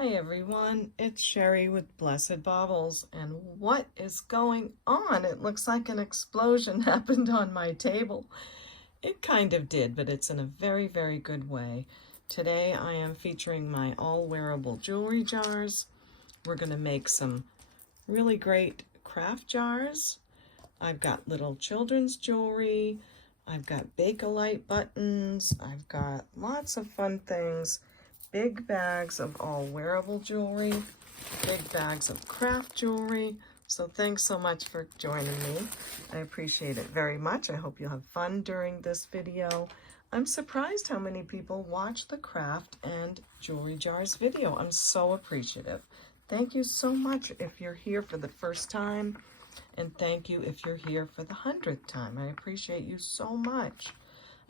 Hi everyone, it's Sherry with Blessed Baubles, and what is going on? It looks like an explosion happened on my table. It kind of did, but it's in a very, very good way. Today I am featuring my all-wearable jewelry jars. We're going to make some really great craft jars. I've got little children's jewelry, I've got Bakelite buttons, I've got lots of fun things. Big bags of all wearable jewelry, big bags of craft jewelry. So thanks so much for joining me. I appreciate it very much. I hope you'll have fun during this video. I'm surprised how many people watch the craft and jewelry jars video. I'm so appreciative. Thank you so much if you're here for the first time, and thank you if you're here for the 100th time. I appreciate you so much.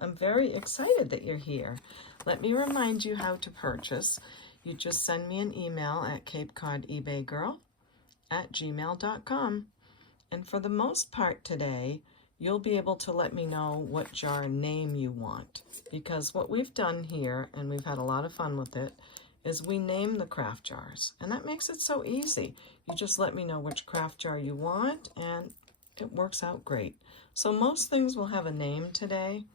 I'm very excited that you're here. Let me remind you how to purchase. You just send me an email at CapeCodEbayGirl@gmail.com. And for the most part today, you'll be able to let me know what jar name you want. Because what we've done here, and we've had a lot of fun with it, is we name the craft jars. And that makes it so easy. You just let me know which craft jar you want, and it works out great. So most things will have a name today.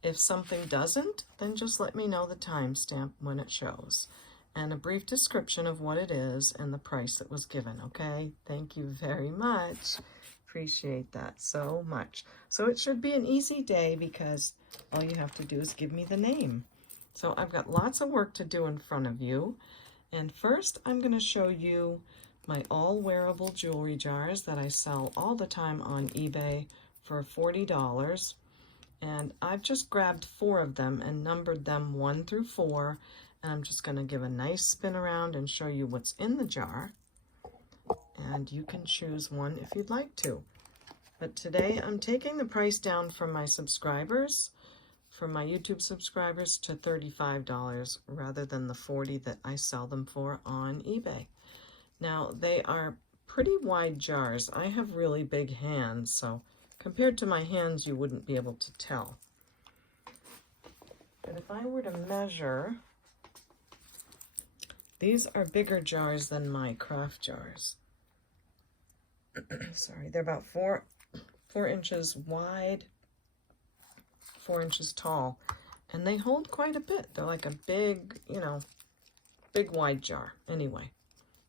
If something doesn't, then just let me know the timestamp when it shows and a brief description of what it is and the price that was given, okay? Thank you very much. Appreciate that so much. So it should be an easy day because all you have to do is give me the name. So I've got lots of work to do in front of you. And first, I'm going to show you my all-wearable jewelry jars that I sell all the time on eBay for $40. And I've just grabbed 4 of them and numbered them 1 through 4. And I'm just going to give a nice spin around and show you what's in the jar. And you can choose one if you'd like to. But today I'm taking the price down for my subscribers, for my YouTube subscribers, to $35 rather than the $40 that I sell them for on eBay. Now, they are pretty wide jars. I have really big hands, so compared to my hands, you wouldn't be able to tell. But if I were to measure, these are bigger jars than my craft jars. Sorry, they're about 4 inches wide, 4 inches tall, and they hold quite a bit. They're like a big, big wide jar. Anyway,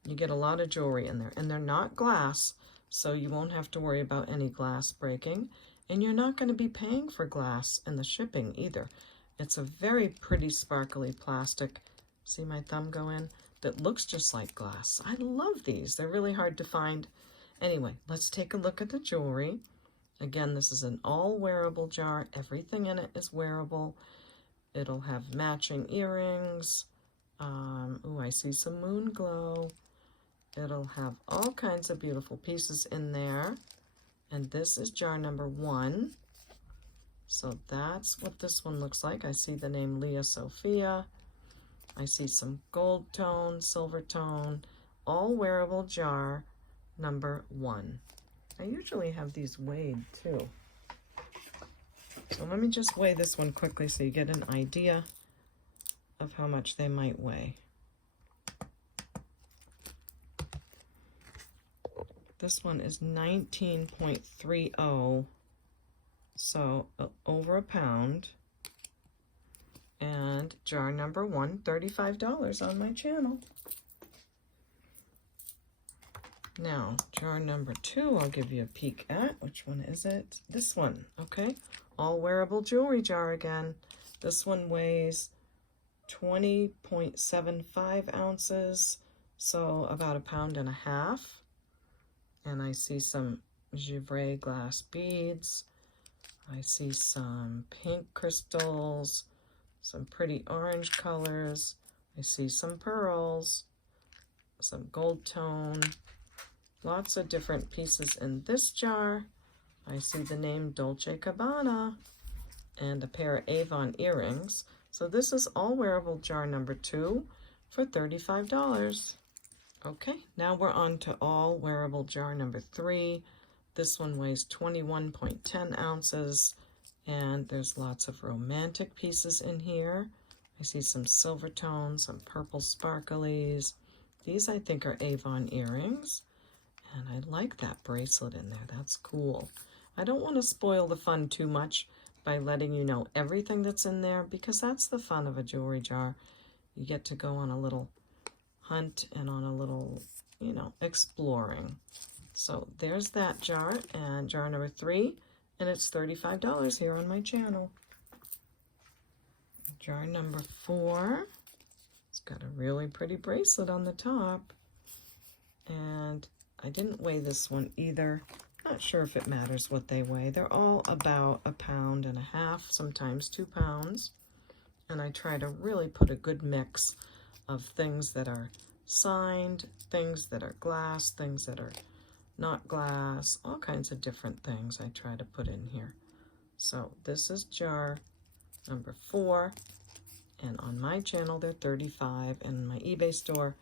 you get a lot of jewelry in there, and they're not glass, so you won't have to worry about any glass breaking, and you're not going to be paying for glass in the shipping either. It's a very pretty sparkly plastic, see my thumb go in, that looks just like glass. I love these. They're really hard to find. Anyway, let's take a look at the jewelry. Again, this is an all-wearable jar. Everything in it is wearable. It'll have matching earrings. I see some moon glow. It'll have all kinds of beautiful pieces in there. And this is jar number 1. So that's what this one looks like. I see the name Leah Sophia. I see some gold tone, silver tone, all wearable jar number 1. I usually have these weighed too. So let me just weigh this one quickly so you get an idea of how much they might weigh. This one is 19.30, so over a pound. And jar number 1, $35 on my channel. Now, jar number 2, I'll give you a peek at. Which one is it? This one, okay. All wearable jewelry jar again. This one weighs 20.75 ounces, so about a pound and a half. And I see some Givray glass beads. I see some pink crystals, some pretty orange colors. I see some pearls, some gold tone, lots of different pieces in this jar. I see the name Dolce & Gabbana and a pair of Avon earrings. So this is all wearable jar number 2 for $35. Okay, now we're on to all wearable jar number 3. This one weighs 21.10 ounces, and there's lots of romantic pieces in here. I see some silver tones, some purple sparklies. These I think are Avon earrings. And I like that bracelet in there. That's cool. I don't want to spoil the fun too much by letting you know everything that's in there, because that's the fun of a jewelry jar. You get to go on a little hunt and on a little, you know, exploring. So there's that jar, and jar number 3, and it's $35 here on my channel. Jar number 4, it's got a really pretty bracelet on the top, and I didn't weigh this one either. Not sure if it matters what they weigh. They're all about 1.5 pounds, sometimes 2 pounds. And I try to really put a good mix of things that are signed, things that are glass, things that are not glass, all kinds of different things I try to put in here. So this is jar number 4. And on my channel, they're $35. And in my eBay store,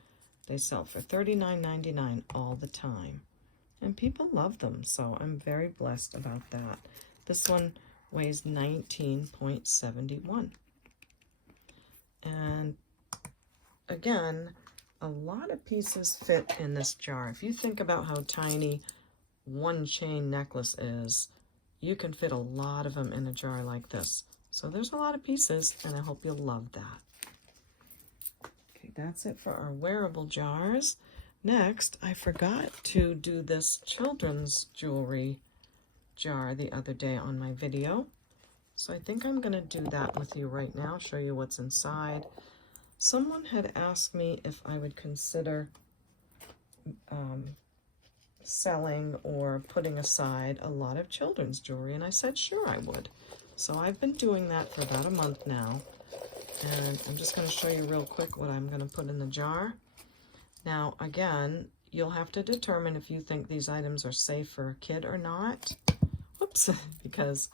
they sell for $39.99 all the time. And people love them, so I'm very blessed about that. This one weighs 19.71. And again, a lot of pieces fit in this jar. If you think about how tiny one chain necklace is, you can fit a lot of them in a jar like this. So there's a lot of pieces, and I hope you'll love that. Okay, that's it for our wearable jars. Next, I forgot to do this children's jewelry jar the other day on my video. So I think I'm going to do that with you right now, show you what's inside. Someone had asked me if I would consider selling or putting aside a lot of children's jewelry, and I said sure I would. So I've been doing that for about a month now, and I'm just going to show you real quick what I'm going to put in the jar. Now, again, you'll have to determine if you think these items are safe for a kid or not. Whoops, because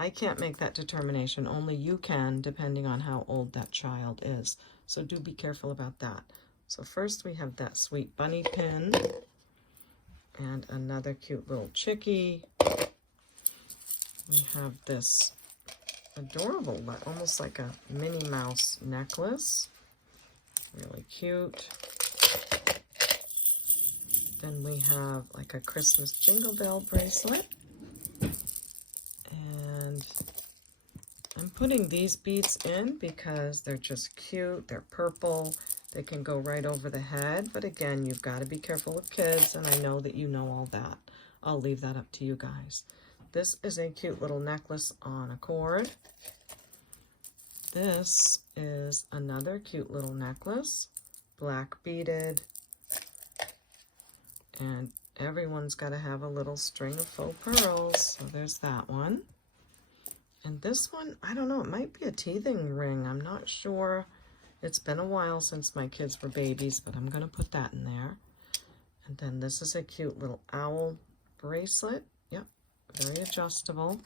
I can't make that determination. Only you can, depending on how old that child is. So do be careful about that. So first we have that sweet bunny pin and another cute little chickie. We have this adorable, almost like a Minnie Mouse necklace. Really cute. Then we have like a Christmas Jingle Bell bracelet. And I'm putting these beads in because they're just cute. They're purple. They can go right over the head. But again, you've got to be careful with kids, and I know that you know all that. I'll leave that up to you guys. This is a cute little necklace on a cord. This is another cute little necklace, black beaded. And everyone's got to have a little string of faux pearls. So there's that one. And this one, I don't know, it might be a teething ring. I'm not sure. It's been a while since my kids were babies, but I'm going to put that in there. And then this is a cute little owl bracelet. Yep, very adjustable.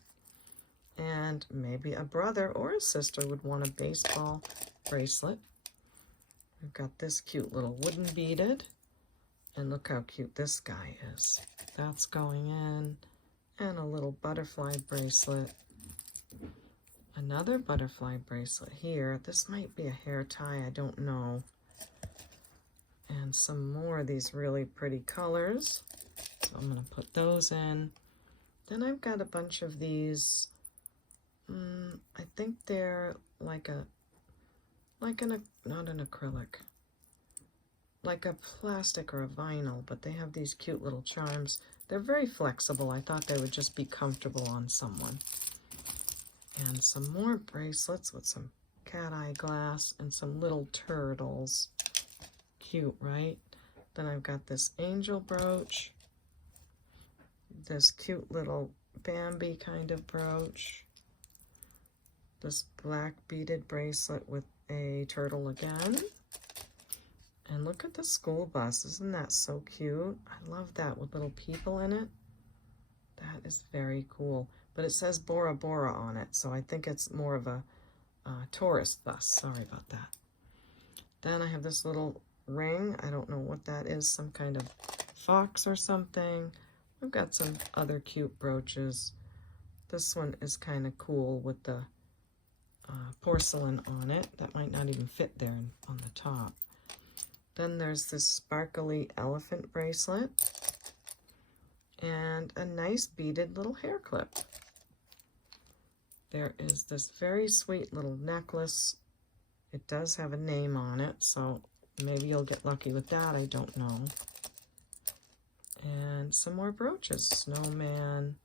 And maybe a brother or a sister would want a baseball bracelet. We've got this cute little wooden beaded. And look how cute this guy is. That's going in. And a little butterfly bracelet. Another butterfly bracelet here. This might be a hair tie, I don't know. And some more of these really pretty colors. So I'm going to put those in. Then I've got a bunch of these. I think they're like not an acrylic. Like a plastic or a vinyl, but they have these cute little charms. They're very flexible. I thought they would just be comfortable on someone. And some more bracelets with some cat eye glass and some little turtles. Cute, right? Then I've got this angel brooch. This cute little Bambi kind of brooch. This black beaded bracelet with a turtle again. And look at the school bus. Isn't that so cute? I love that with little people in it. That is very cool. But it says Bora Bora on it, so I think it's more of a tourist bus. Sorry about that. Then I have this little ring. I don't know what that is. Some kind of fox or something. We've got some other cute brooches. This one is kind of cool with the porcelain on it. That might not even fit there on the top. Then there's this sparkly elephant bracelet and a nice beaded little hair clip. There is this very sweet little necklace. It does have a name on it, so maybe you'll get lucky with that, I don't know. And some more brooches. Snowman,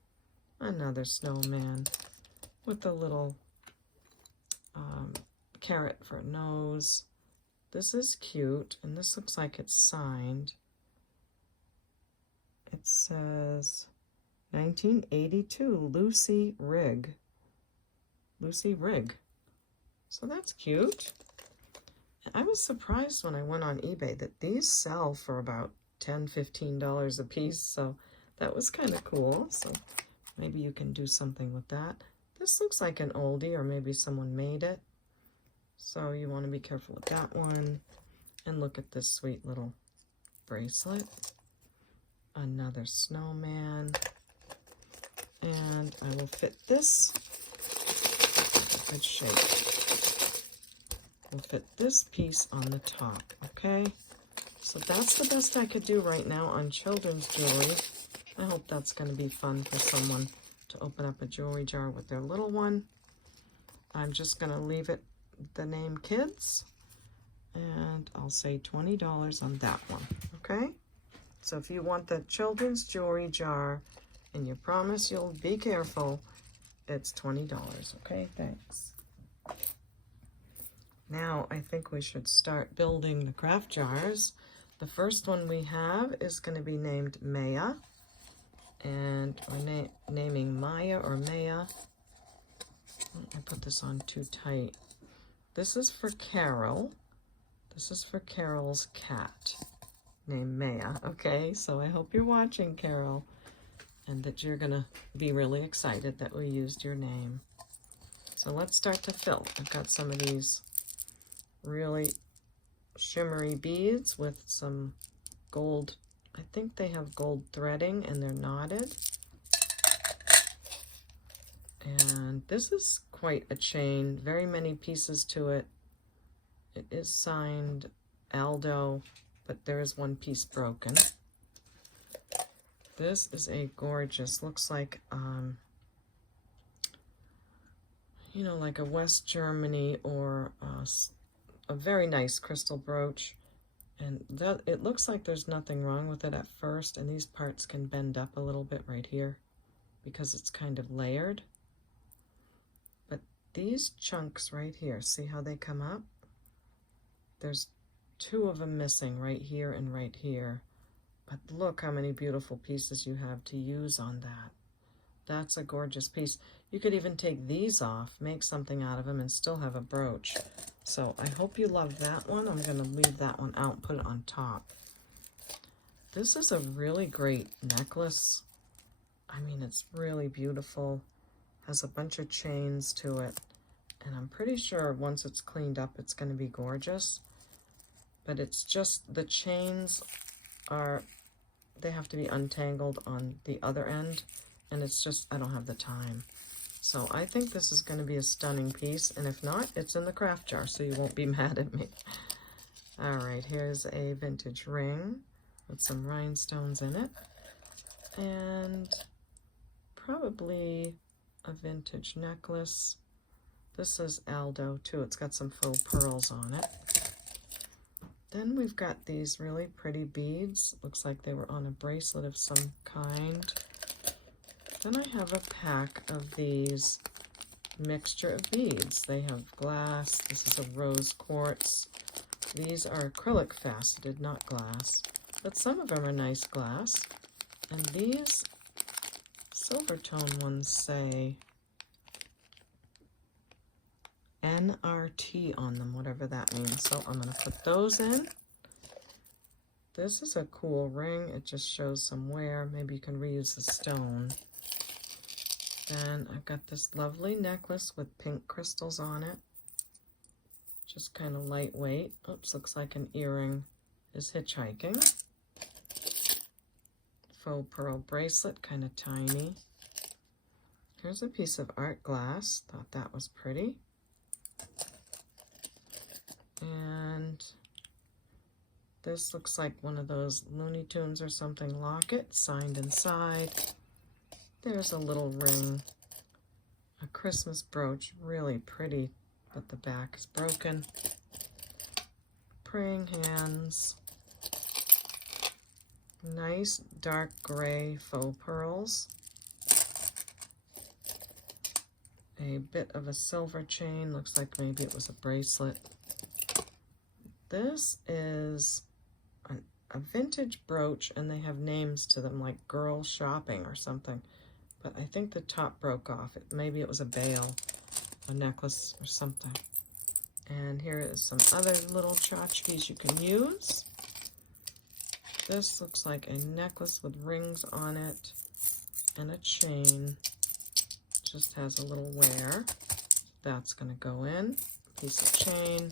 another snowman with a little carrot for a nose. This is cute, and this looks like it's signed. It says 1982 Lucy Rigg. Lucy Rigg. So that's cute. I was surprised when I went on eBay that these sell for about $10, $15 a piece, so that was kind of cool. So maybe you can do something with that. This looks like an oldie, or maybe someone made it. So you want to be careful with that one. And look at this sweet little bracelet. Another snowman. And I will fit this. Good shape. We'll fit this piece on the top, okay? So that's the best I could do right now on children's jewelry. I hope that's going to be fun for someone to open up a jewelry jar with their little one. I'm just going to leave it the name kids, and I'll say $20 on that one, okay? So if you want the children's jewelry jar and you promise you'll be careful, it's $20, okay? Thanks. Now I think we should start building the craft jars. The first one we have is going to be named Maya, and we're naming Maya or Maya. I put this on too tight. This is for Carol. This is for Carol's cat named Maya, okay? So I hope you're watching, Carol, and that you're gonna be really excited that we used your name. So let's start to fill. I've got some of these really shimmery beads with some gold. I think they have gold threading and they're knotted. And this is quite a chain, very many pieces to it. It is signed Aldo, but there is one piece broken. This is a gorgeous, looks like, you know, like a West Germany or a very nice crystal brooch. And that, it looks like there's nothing wrong with it at first, and these parts can bend up a little bit right here because it's kind of layered. But these chunks right here, see how they come up? There's two of them missing right here and right here. But look how many beautiful pieces you have to use on that. That's a gorgeous piece. You could even take these off, make something out of them, and still have a brooch. So I hope you love that one. I'm going to leave that one out and put it on top. This is a really great necklace. I mean, it's really beautiful. Has a bunch of chains to it. And I'm pretty sure once it's cleaned up, it's going to be gorgeous. But it's just, the chains are, they have to be untangled on the other end. And it's just, I don't have the time. So I think this is going to be a stunning piece, and if not, it's in the craft jar, so you won't be mad at me. All right, here's a vintage ring with some rhinestones in it, and probably a vintage necklace. This is Aldo, too. It's got some faux pearls on it. Then we've got these really pretty beads. Looks like they were on a bracelet of some kind. Then I have a pack of these mixture of beads. They have glass. This is a rose quartz. These are acrylic faceted, not glass. But some of them are nice glass. And these silver tone ones say NRT on them, whatever that means. So I'm going to put those in. This is a cool ring. It just shows some wear. Maybe you can reuse the stone. Then I've got this lovely necklace with pink crystals on it. Just kind of lightweight. Oops, looks like an earring is hitchhiking. Faux pearl bracelet, kind of tiny. Here's a piece of art glass. Thought that was pretty. This looks like one of those Looney Tunes or something locket, signed inside. There's a little ring, a Christmas brooch, really pretty, but the back is broken. Praying hands, nice dark gray faux pearls, a bit of a silver chain, looks like maybe it was a bracelet. This is a vintage brooch, and they have names to them like Girl Shopping or something, but I think the top broke off. Maybe it was a bail, a necklace or something. And here is some other little tchotchkes you can use. This looks like a necklace with rings on it and a chain. Just has a little wear. That's going to go in. Piece of chain.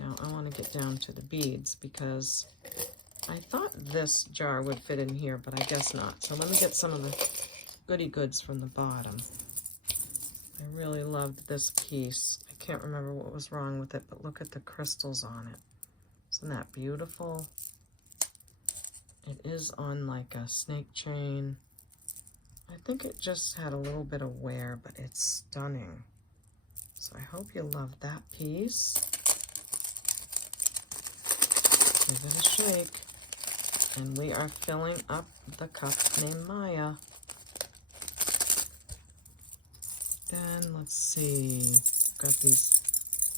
Now I want to get down to the beads because I thought this jar would fit in here, but I guess not. So let me get some of the goody goods from the bottom. I really loved this piece. I can't remember what was wrong with it, but look at the crystals on it. Isn't that beautiful? It is on like a snake chain. I think it just had a little bit of wear, but it's stunning. So I hope you love that piece. Give it a shake. And we are filling up the cup named Maya. Then let's see, got these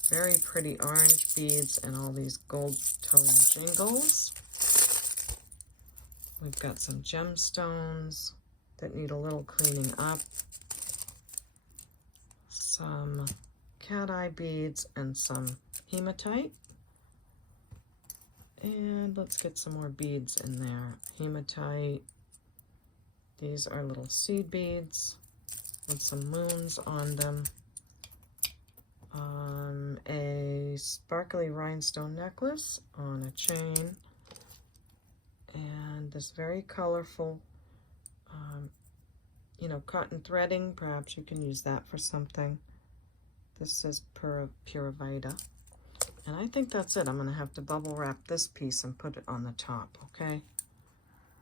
very pretty orange beads and all these gold tone jingles. We've got some gemstones that need a little cleaning up. Some cat eye beads and some hematite. And let's get some more beads in there. Hematite. These are little seed beads with some moons on them. A sparkly rhinestone necklace on a chain. And this very colorful, cotton threading. Perhaps you can use that for something. This says Pura Vida. And I think that's it. I'm going to have to bubble wrap this piece and put it on the top, okay?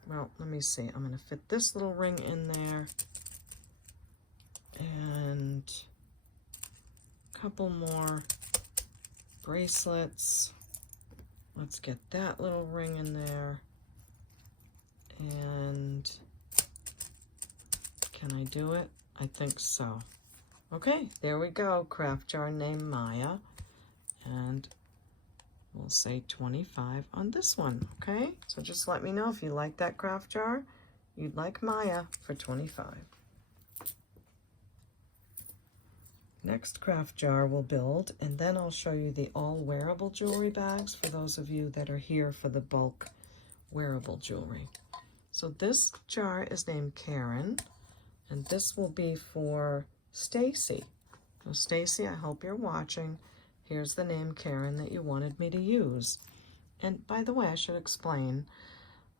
Well, let me see. I'm going to fit this little ring in there. And a couple more bracelets. Let's get that little ring in there. And can I do it? I think so. Okay, there we go. Craft jar named Maya. And we'll say 25 on this one, okay? So just let me know if you like that craft jar. You'd like Maya for 25. Next craft jar we'll build, and then I'll show you the all wearable jewelry bags for those of you that are here for the bulk wearable jewelry. So this jar is named Karen, and this will be for Stacy. So Stacy, I hope you're watching. Here's the name Karen that you wanted me to use. And by the way, I should explain,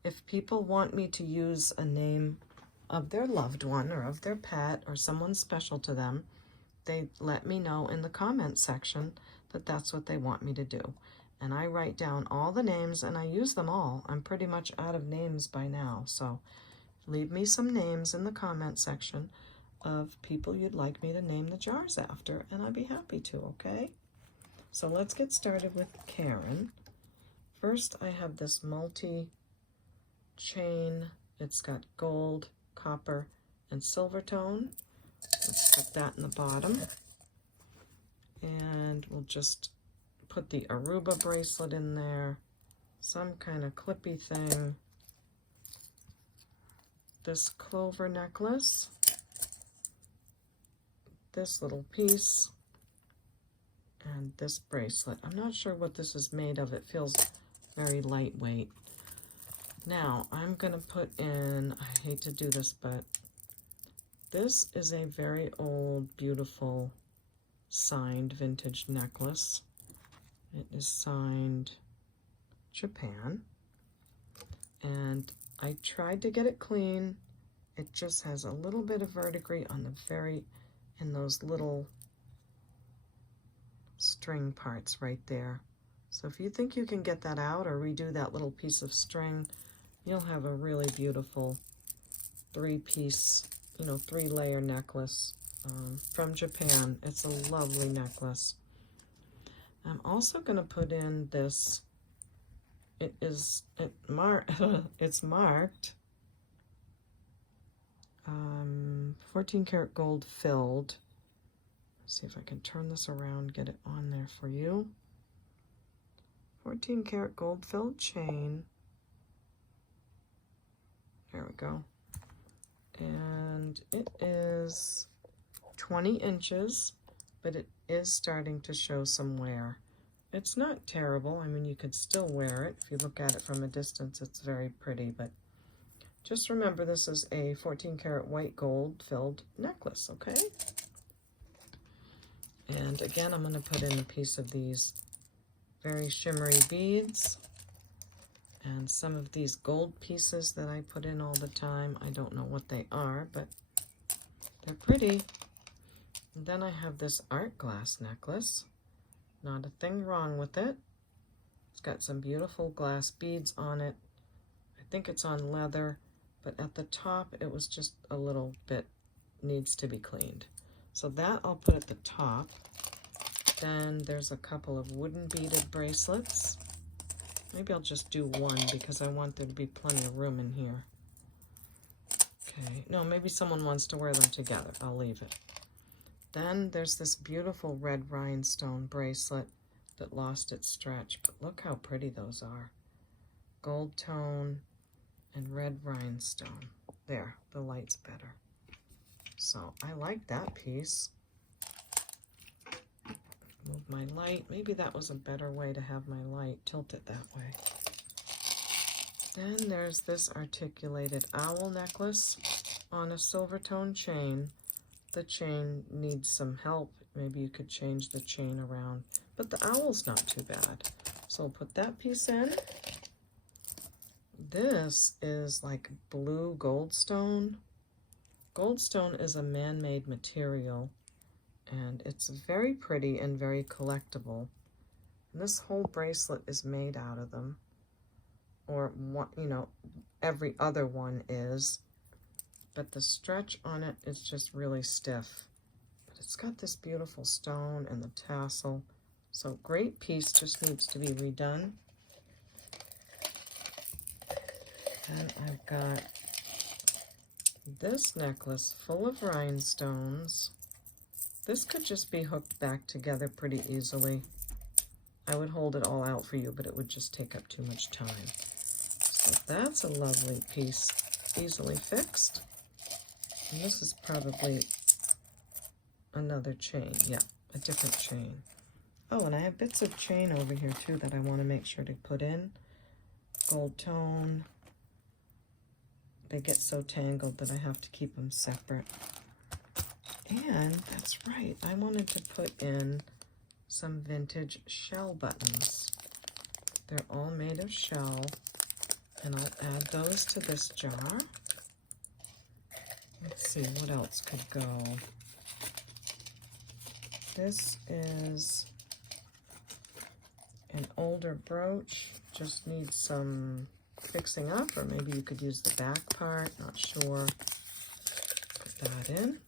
if people want me to use a name of their loved one or of their pet or someone special to them, they let me know in the comment section that that's what they want me to do. And I write down all the names and I use them all. I'm pretty much out of names by now. So leave me some names in the comment section of people you'd like me to name the jars after, and I'd be happy to, okay? So let's get started with Karen. First, I have this multi-chain. It's got gold, copper, and silver tone. Let's put that in the bottom. And we'll just put the Aruba bracelet in there, some kind of clippy thing, this clover necklace, this little piece, and this bracelet. I'm not sure what this is made of. It feels very lightweight. Now, I'm going to put in, I hate to do this, but this is a very old, beautiful, signed vintage necklace. It is signed Japan, and I tried to get it clean. It just has a little bit of verdigris on the in those little string parts right there. So if you think you can get that out or redo that little piece of string, you'll have a really beautiful 3-piece, 3-layer necklace from Japan. It's a lovely necklace. I'm also going to put in this. It's marked 14 karat gold filled. Let's see if I can turn this around, get it on there for you. 14 karat gold filled chain. There we go. And it is 20 inches, but it is starting to show some wear. It's not terrible. I mean, you could still wear it. If you look at it from a distance, it's very pretty, but just remember this is a 14 karat white gold filled necklace, okay? And again, I'm going to put in a piece of these very shimmery beads and some of these gold pieces that I put in all the time. I don't know what they are, but they're pretty. And then I have this art glass necklace. Not a thing wrong with it. It's got some beautiful glass beads on it. I think it's on leather, but at the top it was just a little bit needs to be cleaned. So that I'll put at the top. Then there's a couple of wooden beaded bracelets. Maybe I'll just do one because I want there to be plenty of room in here. Okay, no, maybe someone wants to wear them together. I'll leave it. Then there's this beautiful red rhinestone bracelet that lost its stretch, but look how pretty those are. Gold tone and red rhinestone. There, the light's better. So I like that piece. Move my light. Maybe that was a better way to have my light. Tilt it that way. Then there's this articulated owl necklace on a silver tone chain. The chain needs some help. Maybe you could change the chain around, but the owl's not too bad. So I'll put that piece in. This is like blue goldstone. Goldstone is a man-made material, and it's very pretty and very collectible. And this whole bracelet is made out of them, or every other one is. But the stretch on it is just really stiff. But it's got this beautiful stone and the tassel. So great piece, just needs to be redone. And I've got this necklace full of rhinestones. This could just be hooked back together pretty easily. I would hold it all out for you, but it would just take up too much time. So that's a lovely piece, easily fixed. And this is probably another chain. Yeah, a different chain. Oh, and I have bits of chain over here too that I want to make sure to put in. Gold tone. They get so tangled that I have to keep them separate. And that's right, I wanted to put in some vintage shell buttons. They're all made of shell, and I'll add those to this jar. Let's see, what else could go? This is an older brooch, just needs some fixing up, or maybe you could use the back part, not sure. Put that in.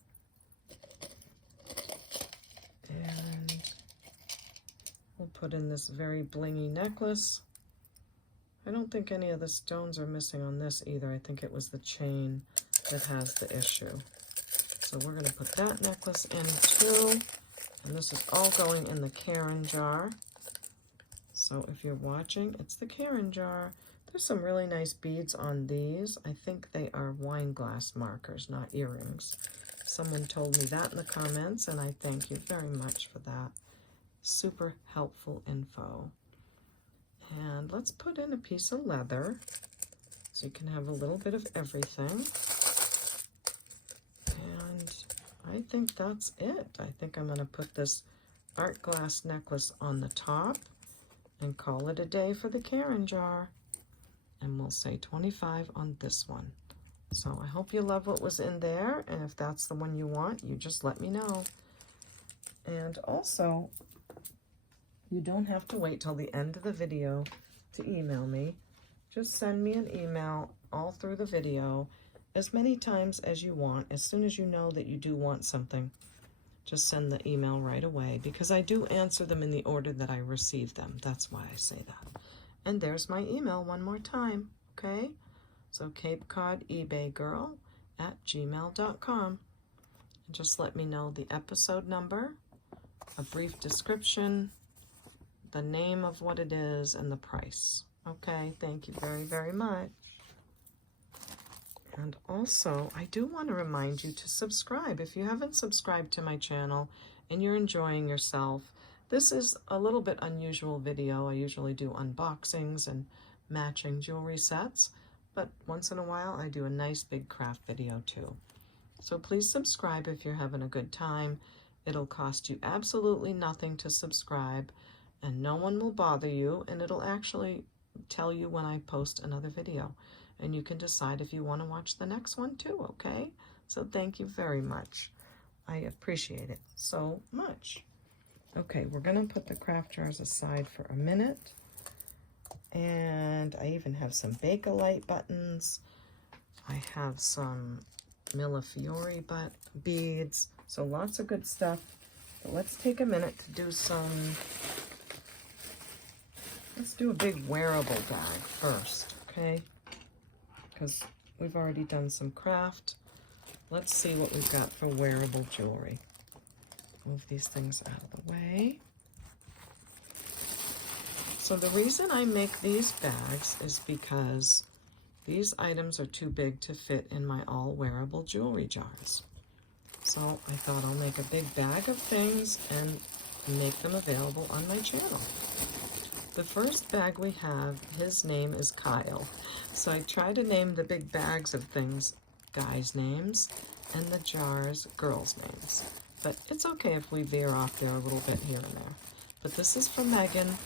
And we'll put in this very blingy necklace. I don't think any of the stones are missing on this either. I think it was the chain that has the issue. So we're going to put that necklace in too. And this is all going in the Karen jar. So if you're watching, it's the Karen jar. There's some really nice beads on these. I think they are wine glass markers, not earrings. Someone told me that in the comments, and I thank you very much for that. Super helpful info. And let's put in a piece of leather so you can have a little bit of everything. And I think that's it. I think I'm going to put this art glass necklace on the top and call it a day for the Karen jar. And we'll say 25 on this one. So I hope you love what was in there, and if that's the one you want, you just let me know. And also, You don't have to wait till the end of the video to email me. Just send me an email all through the video as many times as you want. As soon as you know that you do want something, just send the email right away, because I do answer them in the order that I receive them. That's why I say that. And there's my email one more time, okay? So CapeCodEbayGirl@gmail.com. And just let me know the episode number, a brief description, the name of what it is, and the price. Okay, thank you very, very much. And also, I do want to remind you to subscribe. If you haven't subscribed to my channel and you're enjoying yourself, this is a little bit unusual video. I usually do unboxings and matching jewelry sets, but once in a while I do a nice big craft video too. So please subscribe if you're having a good time. It'll cost you absolutely nothing to subscribe, and no one will bother you, and it'll actually tell you when I post another video. And you can decide if you want to watch the next one too, okay? So thank you very much. I appreciate it so much. Okay, we're going to put the craft jars aside for a minute. And I even have some Bakelite buttons. I have some Millefiori beads. So lots of good stuff. But let's take a minute to do let's do a big wearable bag first, okay? Because we've already done some craft. Let's see what we've got for wearable jewelry. Move these things out of the way. So the reason I make these bags is because these items are too big to fit in my all wearable jewelry jars. So I thought I'll make a big bag of things and make them available on my channel. The first bag we have, his name is Kyle. So I try to name the big bags of things guys' names and the jars girls' names. But it's okay if we veer off there a little bit here and there. But this is for Megan.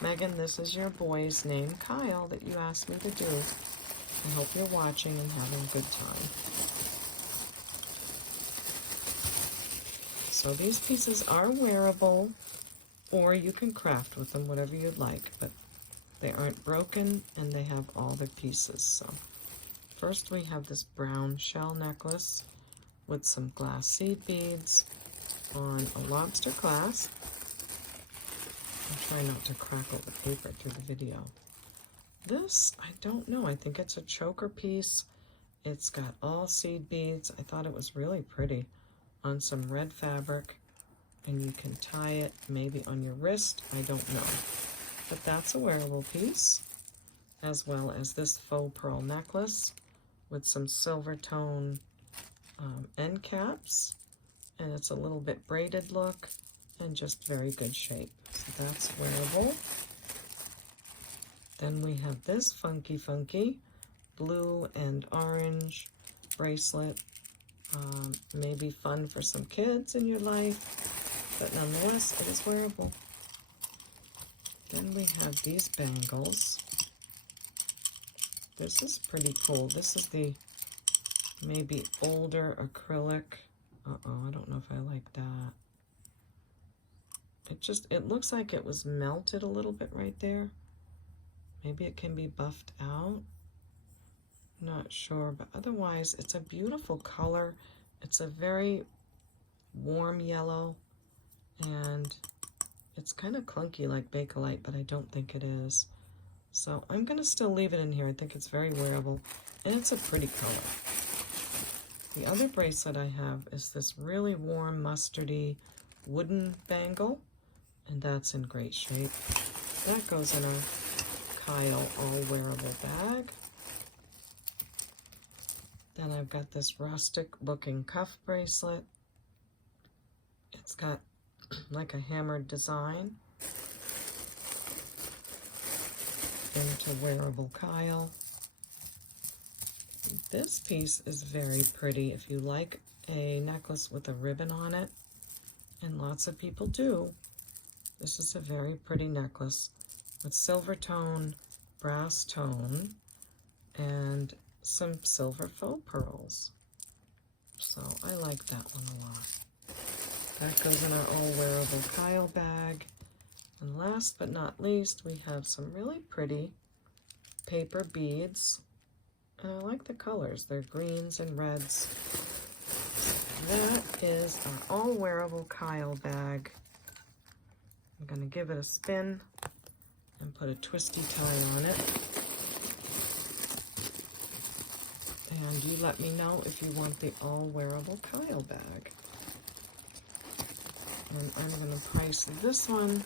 Megan, this is your boy's name, Kyle, that you asked me to do. I hope you're watching and having a good time. So these pieces are wearable, or you can craft with them, whatever you'd like, but they aren't broken and they have all the pieces. So first we have this brown shell necklace with some glass seed beads on a lobster clasp. I'll try not to crackle the paper through the video. This, I don't know, I think it's a choker piece. It's got all seed beads. I thought it was really pretty on some red fabric. And you can tie it maybe on your wrist, I don't know. But that's a wearable piece, as well as this faux pearl necklace with some silver tone end caps. And it's a little bit braided look and just very good shape. So that's wearable. Then we have this funky blue and orange bracelet. Maybe fun for some kids in your life. But nonetheless, it is wearable. Then we have these bangles. This is pretty cool. This is the maybe older acrylic. I don't know if I like that. It looks like it was melted a little bit right there. Maybe it can be buffed out. Not sure, but otherwise, it's a beautiful color. It's a very warm yellow. And it's kind of clunky like Bakelite, but I don't think it is. So I'm going to still leave it in here. I think it's very wearable, and it's a pretty color. The other bracelet I have is this really warm mustardy wooden bangle, and that's in great shape. That goes in a Kyle all-wearable bag. Then I've got this rustic-looking cuff bracelet. It's got like a hammered design into wearable Kyle. This piece is very pretty if you like a necklace with a ribbon on it, and lots of people do. This is a very pretty necklace with silver tone, brass tone, and some silver faux pearls. So I like that one a lot. That goes in our all-wearable Kyle bag. And last but not least, we have some really pretty paper beads. And I like the colors. They're greens and reds. That is our all-wearable Kyle bag. I'm going to give it a spin and put a twisty tie on it. And you let me know if you want the all-wearable Kyle bag. And I'm going to price this one.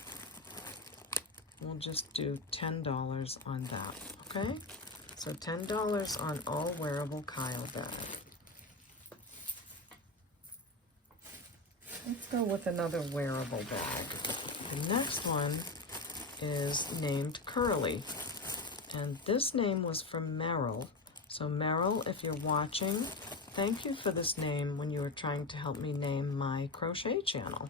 We'll just do $10 on that, okay? So $10 on all-wearable Kyle bag. Let's go with another wearable bag. The next one is named Curly. And this name was from Merrill. So Merrill, if you're watching, thank you for this name when you were trying to help me name my crochet channel.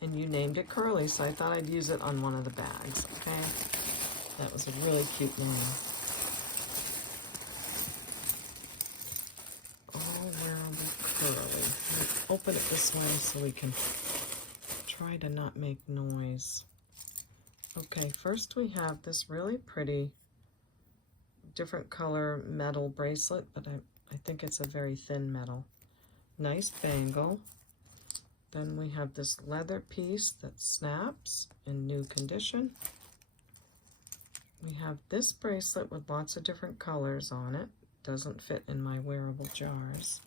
And you named it Curly, so I thought I'd use it on one of the bags, okay? That was a really cute name. All-wearable Curly. Let's open it this way so we can try to not make noise. Okay, first we have this really pretty different color metal bracelet, but I think it's a very thin metal. Nice bangle. Then we have this leather piece that snaps in new condition. We have this bracelet with lots of different colors on it. Doesn't fit in my wearable jars.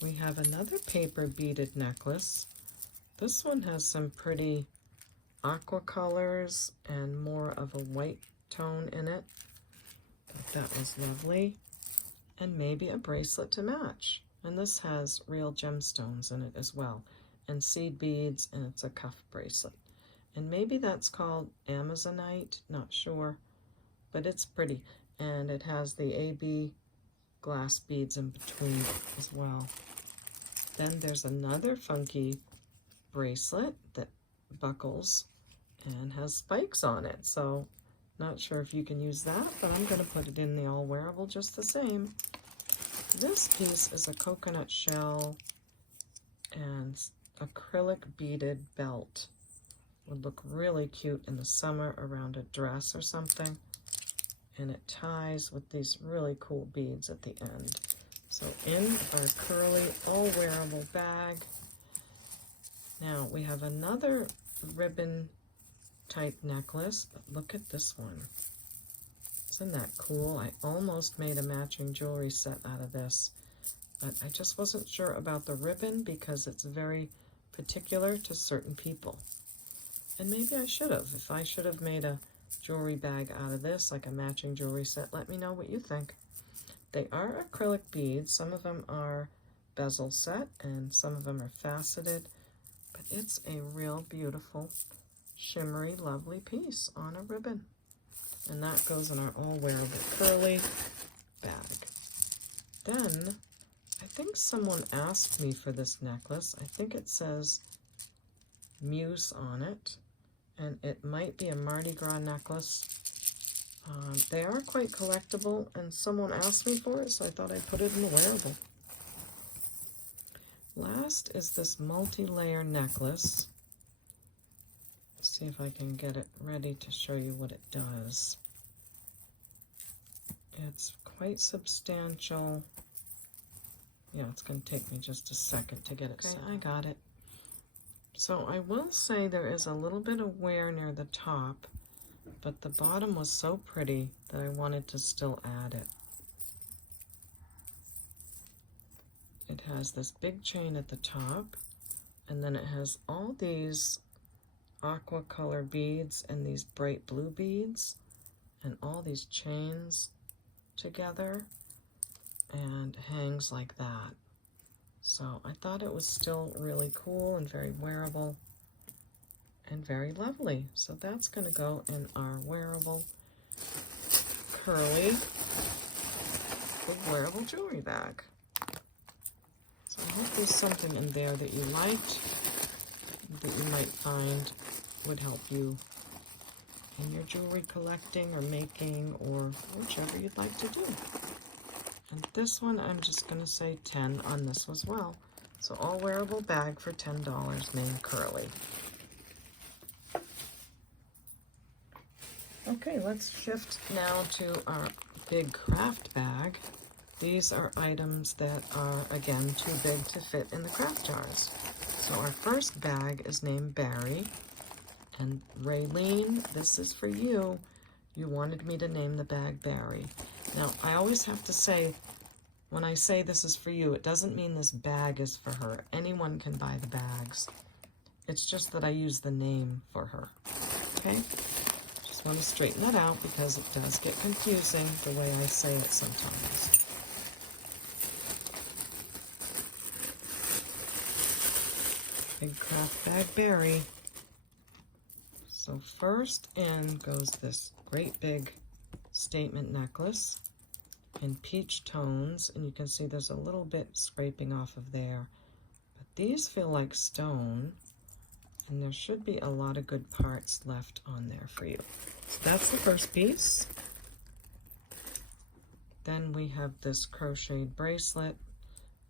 We have another paper beaded necklace. This one has some pretty aqua colors and more of a white tone in it. Thought that was lovely. And maybe a bracelet to match. And this has real gemstones in it as well. And seed beads, and it's a cuff bracelet. And maybe that's called Amazonite, not sure. But it's pretty. And it has the AB glass beads in between as well. Then there's another funky bracelet that buckles and has spikes on it. So not sure if you can use that, but I'm going to put it in the all wearable just the same. This piece is a coconut shell and acrylic beaded belt. Would look really cute in the summer around a dress or something. And it ties with these really cool beads at the end. So in our curly all wearable bag. Now we have another ribbon type necklace, but look at this one. Isn't that cool? I almost made a matching jewelry set out of this, but I just wasn't sure about the ribbon because it's very particular to certain people. And maybe I should have. If I should have made a jewelry bag out of this, like a matching jewelry set, let me know what you think. They are acrylic beads. Some of them are bezel set and some of them are faceted, but it's a real beautiful, shimmery, lovely piece on a ribbon. And that goes in our all-wearable curly bag. Then, I think someone asked me for this necklace. I think it says Muse on it, and it might be a Mardi Gras necklace. They are quite collectible, and someone asked me for it, so I thought I'd put it in the wearable. Last is this multi-layer necklace. Let's see if I can get it ready to show you what it does. It's quite substantial. Yeah, it's going to take me just a second to get it set. I got it. So I will say there is a little bit of wear near the top, but the bottom was so pretty that I wanted to still add it. It has this big chain at the top, and then it has all these aqua color beads and these bright blue beads and all these chains together and hangs like that. So I thought it was still really cool and very wearable and very lovely. So that's going to go in our wearable curly wearable jewelry bag. So I hope there's something in there that you liked, that you might find would help you in your jewelry collecting or making or whichever you'd like to do. And this one, I'm just going to say 10 on this as well. So all wearable bag for $10 named Curly. Okay, let's shift now to our big craft bag. These are items that are, again, too big to fit in the craft jars. So our first bag is named Barry. And Raylene, this is for you. You wanted me to name the bag Barry. Now, I always have to say, when I say this is for you, it doesn't mean this bag is for her. Anyone can buy the bags. It's just that I use the name for her. Okay? Just want to straighten that out because it does get confusing the way I say it sometimes. Big craft bag Barry. So first in goes this great big statement necklace in peach tones, and you can see there's a little bit scraping off of there. But these feel like stone, and there should be a lot of good parts left on there for you. So that's the first piece. Then we have this crocheted bracelet.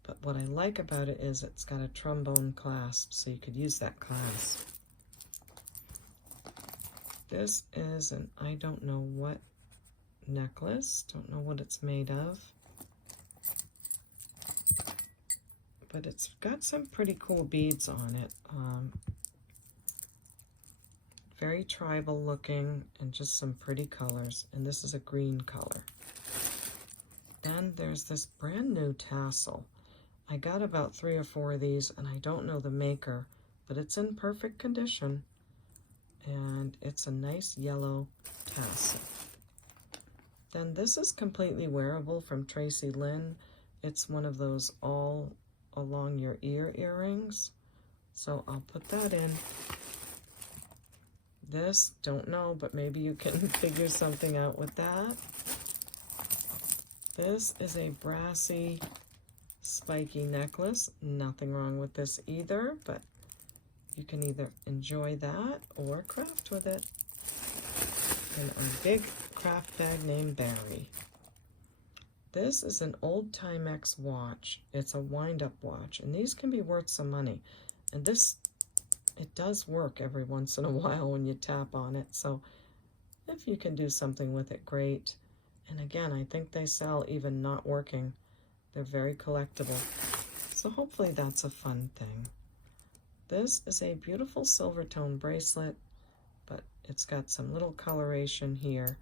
But what I like about it is it's got a trombone clasp, so you could use that clasp. This is an I don't know what necklace. Don't know what it's made of. But it's got some pretty cool beads on it. Very tribal looking and just some pretty colors. And this is a green color. Then there's this brand new tassel. I got about 3 or 4 of these, and I don't know the maker, but it's in perfect condition. And it's a nice yellow tassel. Then this is completely wearable from Tracy Lynn. It's one of those all along your ear earrings. So I'll put that in. This, don't know, but maybe you can figure something out with that. This is a brassy spiky necklace. Nothing wrong with this either, but you can either enjoy that or craft with it. And a big craft bag named Barry. This is an old Timex watch. It's a wind-up watch, and these can be worth some money. And this, it does work every once in a while when you tap on it. So if you can do something with it, great. And again, I think they sell even not working. They're very collectible. So hopefully that's a fun thing. This is a beautiful silver tone bracelet, but it's got some little coloration here.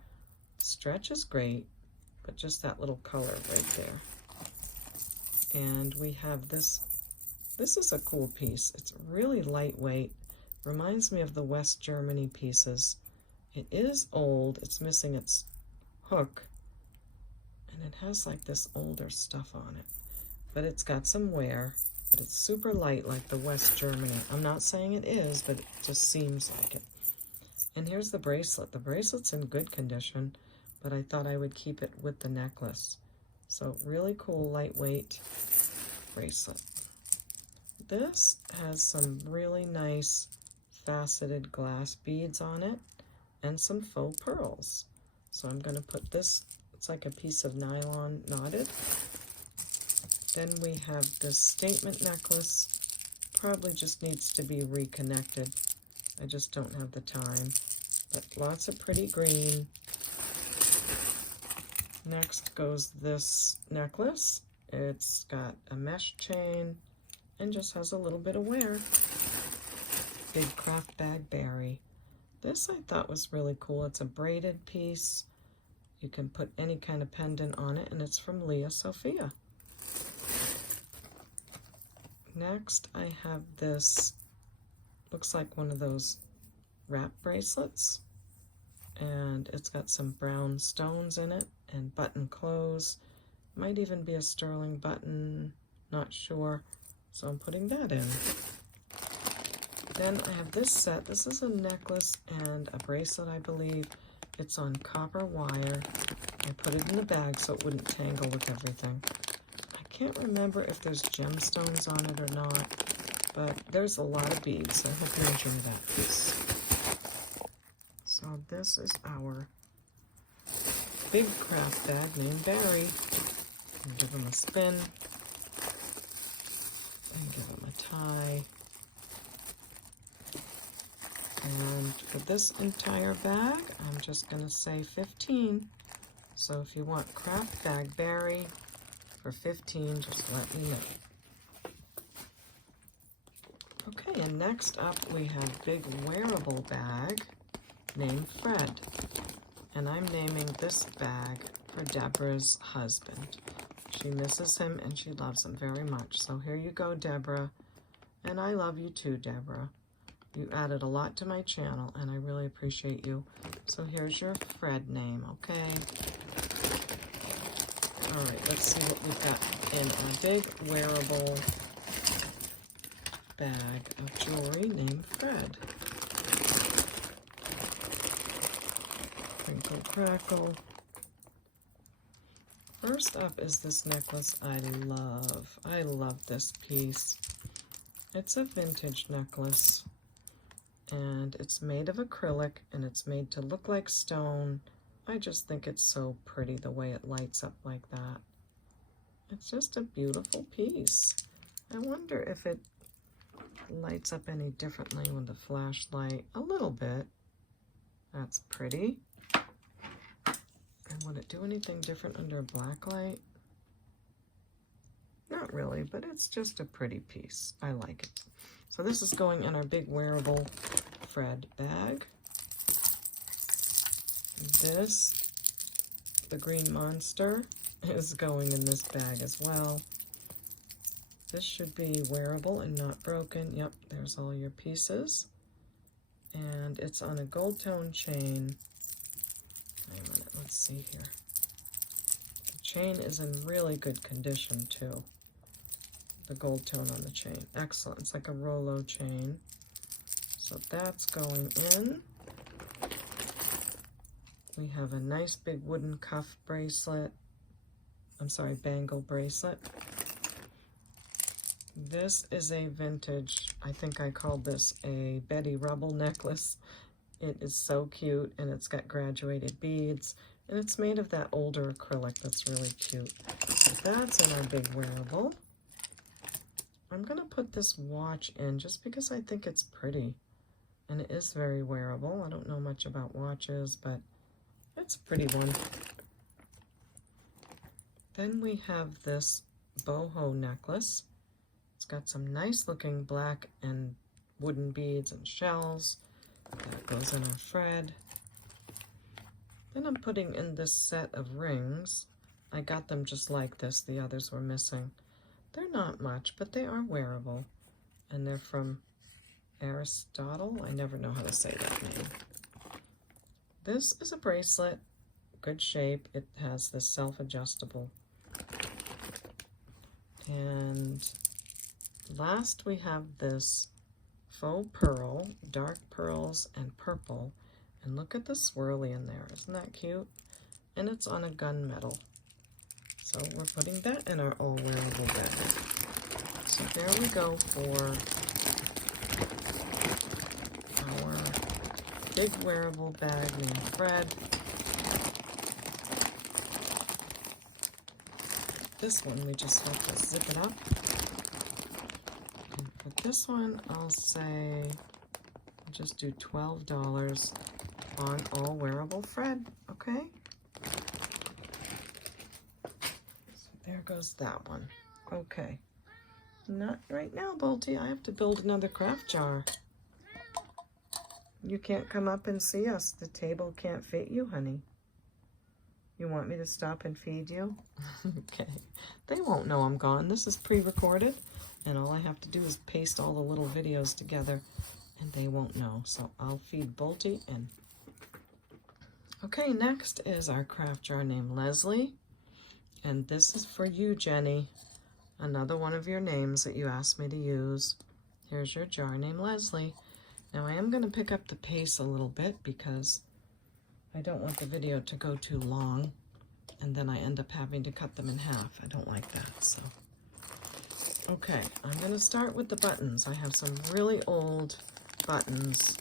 Stretch is great, but just that little color right there. And we have this. This is a cool piece. It's really lightweight. Reminds me of the West Germany pieces. It is old. It's missing its hook. And it has like this older stuff on it. But it's got some wear. But it's super light like the West Germany. I'm not saying it is, but it just seems like it. And here's the bracelet. The bracelet's in good condition, but I thought I would keep it with the necklace. So really cool, lightweight bracelet. This has some really nice faceted glass beads on it and some faux pearls. So I'm going to put this, it's like a piece of nylon knotted. Then we have this statement necklace. Probably just needs to be reconnected. I just don't have the time. But lots of pretty green. Next goes this necklace. It's got a mesh chain and just has a little bit of wear. Big craft bag Barry. This I thought was really cool. It's a braided piece. You can put any kind of pendant on it, and it's from Leah Sophia. Next, I have this, looks like one of those wrap bracelets, and it's got some brown stones in it and button close. Might even be a sterling button, not sure, so I'm putting that in. Then I have this set. This is a necklace and a bracelet, I believe. It's on copper wire. I put it in the bag so it wouldn't tangle with everything. I can't remember if there's gemstones on it or not, but there's a lot of beads, so I hope you enjoy that piece. So this is our big craft bag named Barry. I'll give him a spin and give him a tie. And for this entire bag, I'm just going to say 15. So if you want Craft Bag Berry for 15, just let me know. Okay, and next up we have Big Wearable Bag named Fred. And I'm naming this bag for Deborah's husband. She misses him and she loves him very much. So here you go, Deborah. And I love you too, Deborah. You added a lot to my channel and I really appreciate you. So here's your Fred name, okay? All right, let's see what we've got in our big wearable bag of jewelry named Fred. Crinkle Crackle. First up is this necklace I love. I love this piece. It's a vintage necklace and it's made of acrylic and it's made to look like stone. I just think it's so pretty the way it lights up like that. It's just a beautiful piece. I wonder if it lights up any differently with the flashlight. A little bit. That's pretty. And would it do anything different under a black light? Not really, but it's just a pretty piece. I like it. So this is going in our big wearable Fred bag. This, the green monster, is going in this bag as well. This should be wearable and not broken. Yep, there's all your pieces. And it's on a gold tone chain. Wait a minute, let's see here. The chain is in really good condition too. The gold tone on the chain. Excellent. It's like a Rolo chain. So that's going in. We have a nice big wooden cuff bracelet. I'm sorry, bangle bracelet. This is a vintage, I think I called this a Betty Rubble necklace. It is so cute and it's got graduated beads and it's made of that older acrylic that's really cute. So that's in our big wearable. I'm going to put this watch in just because I think it's pretty and it is very wearable. I don't know much about watches, but it's a pretty one. Then we have this boho necklace. It's got some nice looking black and wooden beads and shells. That goes in our Fred. Then I'm putting in this set of rings. I got them just like this. The others were missing. They're not much, but they are wearable. And they're from Aristotle. I never know how to say that name. This is a bracelet. Good shape. It has this self-adjustable. And last we have this faux pearl, dark pearls and purple. And look at the swirly in there. Isn't that cute? And it's on a gunmetal. So we're putting that in our all wearable bag. So there we go for our big wearable bag named Fred. This one we just have to zip it up. And for this one, I'll say, I'll just do $12 on all wearable Fred, okay? So there goes that one. Okay. Not right now, Bolty. I have to build another craft jar. You can't come up and see us. The table can't fit you, honey. You want me to stop and feed you? Okay. They won't know I'm gone. This is pre-recorded, and all I have to do is paste all the little videos together, and they won't know. So I'll feed Bolty and... Okay, next is our craft jar named Leslie. And this is for you, Jenny. Another one of your names that you asked me to use. Here's your jar named Leslie. Now I am going to pick up the pace a little bit because I don't want the video to go too long and then I end up having to cut them in half. I don't like that, so. Okay, I'm going to start with the buttons. I have some really old buttons.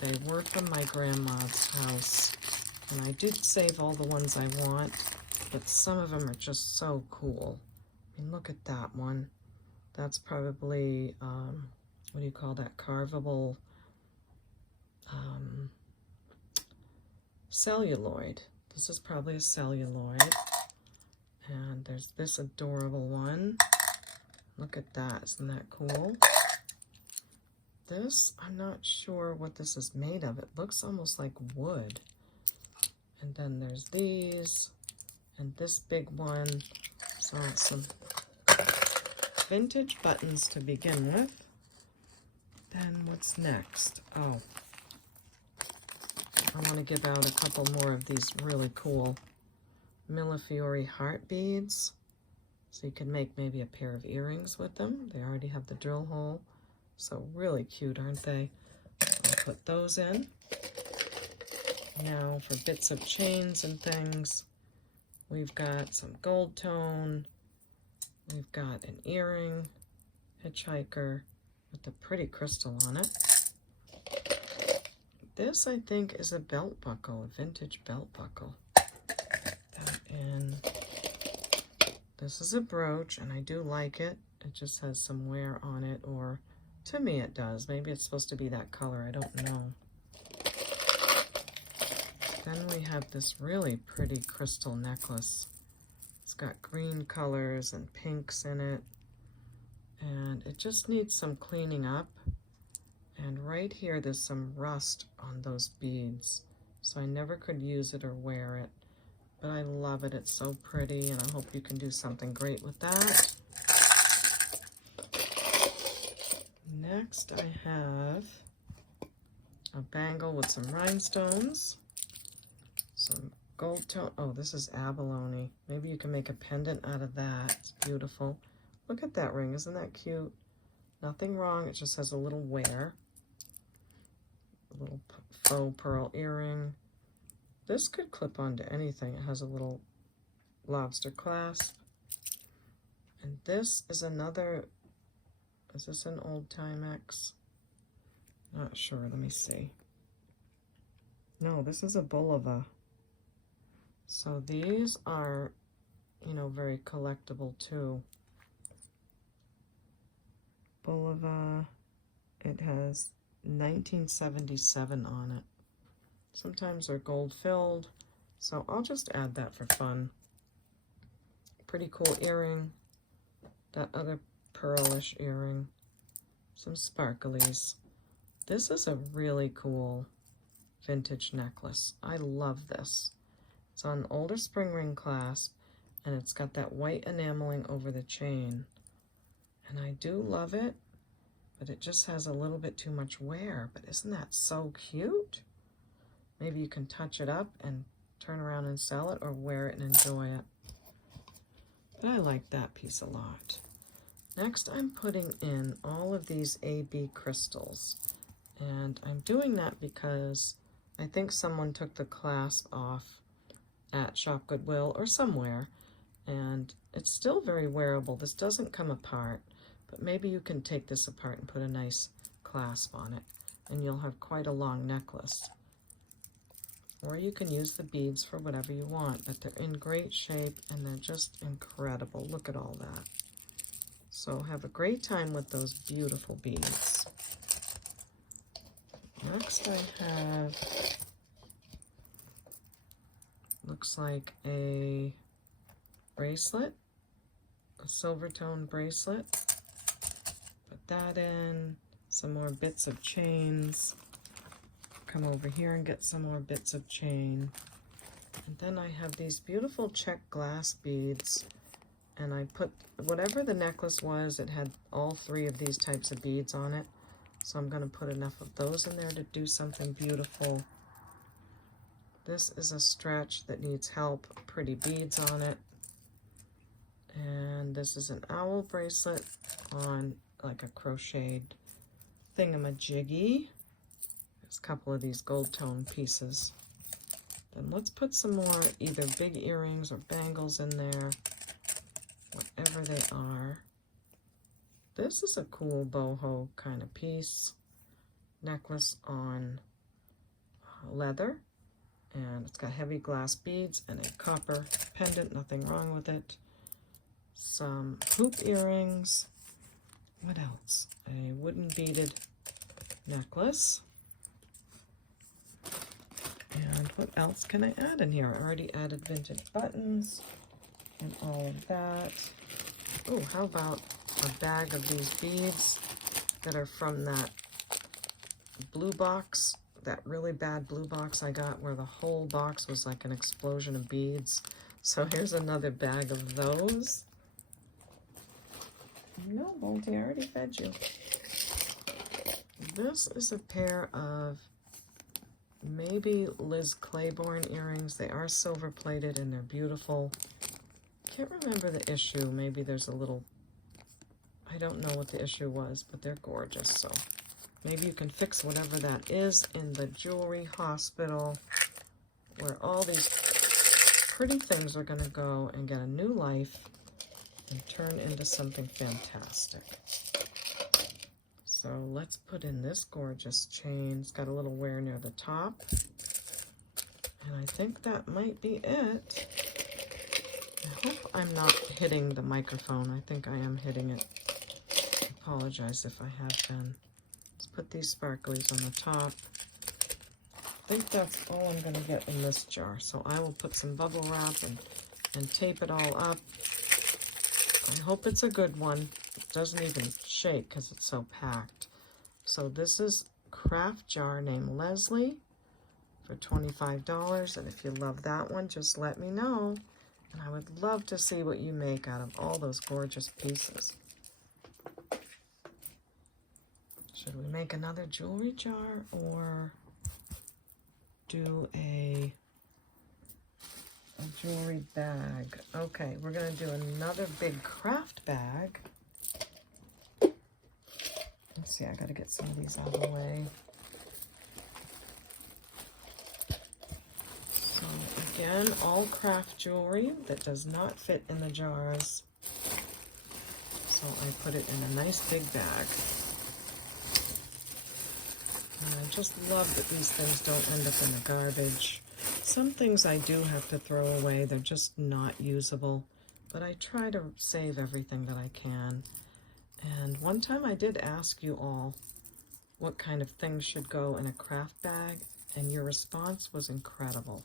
They were from my grandma's house, and I did save all the ones I want, but some of them are just so cool. I mean, look at that one. That's probably, what do you call that, carvable celluloid. This is probably a celluloid. And there's this adorable one. Look at that, isn't that cool? This, I'm not sure what this is made of. It looks almost like wood. And then there's these, and this big one. So some vintage buttons to begin with. Then what's next? Oh, I want to give out a couple more of these really cool Millefiori heart beads. So you can make maybe a pair of earrings with them. They already have the drill hole. So really cute, aren't they? I'll put those in. Now for bits of chains and things, we've got some gold tone. We've got an earring, hitchhiker with a pretty crystal on it. This, I think, is a belt buckle, a vintage belt buckle. That in. This is a brooch, and I do like it. It just has some wear on it, or to me it does. Maybe it's supposed to be that color, I don't know. Then we have this really pretty crystal necklace. It's got green colors and pinks in it, and it just needs some cleaning up. And right here, there's some rust on those beads, so I never could use it or wear it. But I love it. It's so pretty, and I hope you can do something great with that. Next, I have a bangle with some rhinestones, some gold tone. Oh, this is abalone. Maybe you can make a pendant out of that. It's beautiful. Look at that ring. Isn't that cute? Nothing wrong. It just has a little wear. A little faux pearl earring. This could clip onto anything. It has a little lobster clasp. And this is another, is this an old Timex? Not sure, let me see. No, this is a Bulova. So these are, you know, very collectible too. Bulova, it has 1977 on it. Sometimes they're gold filled, so I'll just add that for fun. Pretty cool earring, that other pearlish earring, some sparklies. This is a really cool vintage necklace. I love this. It's on an older spring ring clasp, and it's got that white enameling over the chain. And I do love it, but it just has a little bit too much wear. But isn't that so cute? Maybe you can touch it up and turn around and sell it, or wear it and enjoy it. But I like that piece a lot. Next, I'm putting in all of these AB crystals. And I'm doing that because I think someone took the clasp off at Shop Goodwill or somewhere. And it's still very wearable. This doesn't come apart, but maybe you can take this apart and put a nice clasp on it, and you'll have quite a long necklace. Or you can use the beads for whatever you want, but they're in great shape and they're just incredible. Look at all that. So have a great time with those beautiful beads. Next I have, looks like a bracelet, a silver tone bracelet. Put that in, some more bits of chains. Come over here and get some more bits of chain. And then I have these beautiful check glass beads, and I put whatever the necklace was, it had all three of these types of beads on it. So I'm going to put enough of those in there to do something beautiful. This is a stretch that needs help, pretty beads on it. And this is an owl bracelet on like a crocheted thingamajiggy. There's a couple of these gold tone pieces. Then let's put some more either big earrings or bangles in there, whatever they are. This is a cool boho kind of piece. Necklace on leather, and it's got heavy glass beads and a copper pendant, nothing wrong with it. Some hoop earrings. What else? A wooden beaded necklace. And what else can I add in here? I already added vintage buttons and all of that. Oh, how about a bag of these beads that are from that blue box, that really bad blue box I got where the whole box was like an explosion of beads. So here's another bag of those. No, Bolty, I already fed you. This is a pair of maybe Liz Claiborne earrings. They are silver plated and they're beautiful. Can't remember the issue. Maybe there's a little, I don't know what the issue was, but they're gorgeous. So maybe you can fix whatever that is in the jewelry hospital where all these pretty things are going to go and get a new life and turn into something fantastic. So let's put in this gorgeous chain. It's got a little wear near the top. And I think that might be it. I hope I'm not hitting the microphone. I think I am hitting it. I apologize if I have been. Let's put these sparklies on the top. I think that's all I'm going to get in this jar. So I will put some bubble wrap and tape it all up. I hope it's a good one. It doesn't even shake because it's so packed. So this is craft jar named Leslie for $25. And if you love that one, just let me know. And I would love to see what you make out of all those gorgeous pieces. Should we make another jewelry jar or do a jewelry bag? Okay, we're going to do another big craft bag. Let's see, I got to get some of these out of the way. So again, all craft jewelry that does not fit in the jars. So I put it in a nice big bag. And I just love that these things don't end up in the garbage. Some things I do have to throw away. They're just not usable. But I try to save everything that I can. And one time I did ask you all what kind of things should go in a craft bag, and your response was incredible.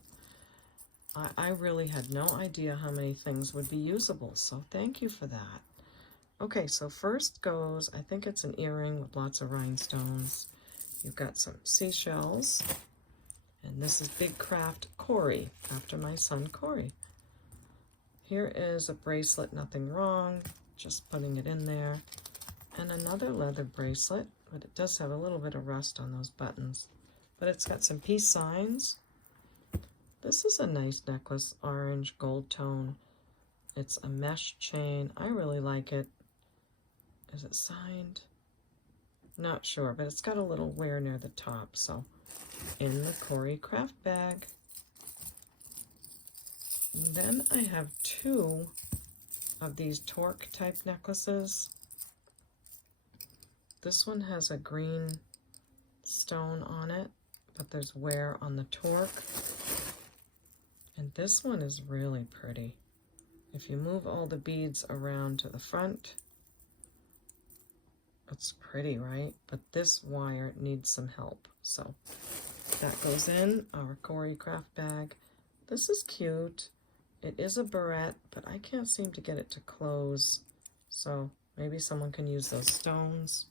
I really had no idea how many things would be usable, so thank you for that. Okay, so first goes, I think it's an earring with lots of rhinestones. You've got some seashells, and this is Big Craft Corey, after my son Corey. Here is a bracelet, nothing wrong, just putting it in there. And another leather bracelet, but it does have a little bit of rust on those buttons. But it's got some peace signs. This is a nice necklace, orange gold tone. It's a mesh chain. I really like it. Is it signed? Not sure, but it's got a little wear near the top. So in the Corey craft bag. And then I have two of these torque type necklaces. This one has a green stone on it, but there's wear on the torque. And this one is really pretty. If you move all the beads around to the front, it's pretty, right? But this wire needs some help. So that goes in our Corey craft bag. This is cute. It is a barrette, but I can't seem to get it to close. So maybe someone can use those stones.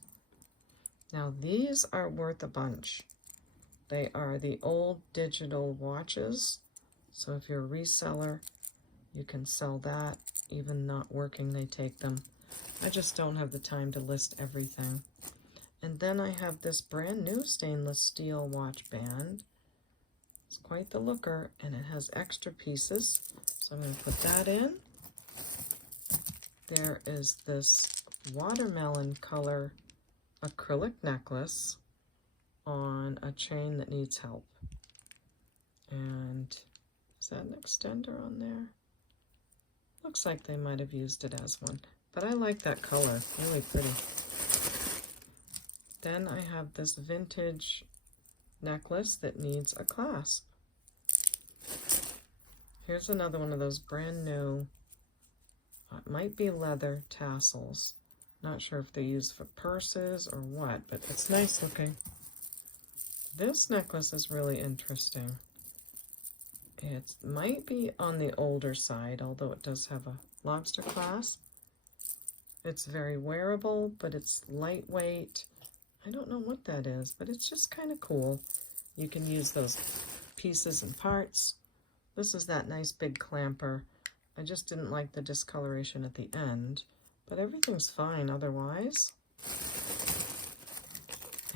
Now these are worth a bunch. They are the old digital watches. So if you're a reseller, you can sell that. Even not working, they take them. I just don't have the time to list everything. And then I have this brand new stainless steel watch band. It's quite the looker, and it has extra pieces. So I'm going to put that in. There is this watermelon color acrylic necklace on a chain that needs help. And is that an extender on there? Looks like they might have used it as one, but I like that color, really pretty. Then I have this vintage necklace that needs a clasp. Here's another one of those brand new, it might be leather tassels. Not sure if they're used for purses or what, but it's nice looking. This necklace is really interesting. It might be on the older side, although it does have a lobster clasp. It's very wearable, but it's lightweight. I don't know what that is, but it's just kind of cool. You can use those pieces and parts. This is that nice big clamper. I just didn't like the discoloration at the end, but everything's fine otherwise.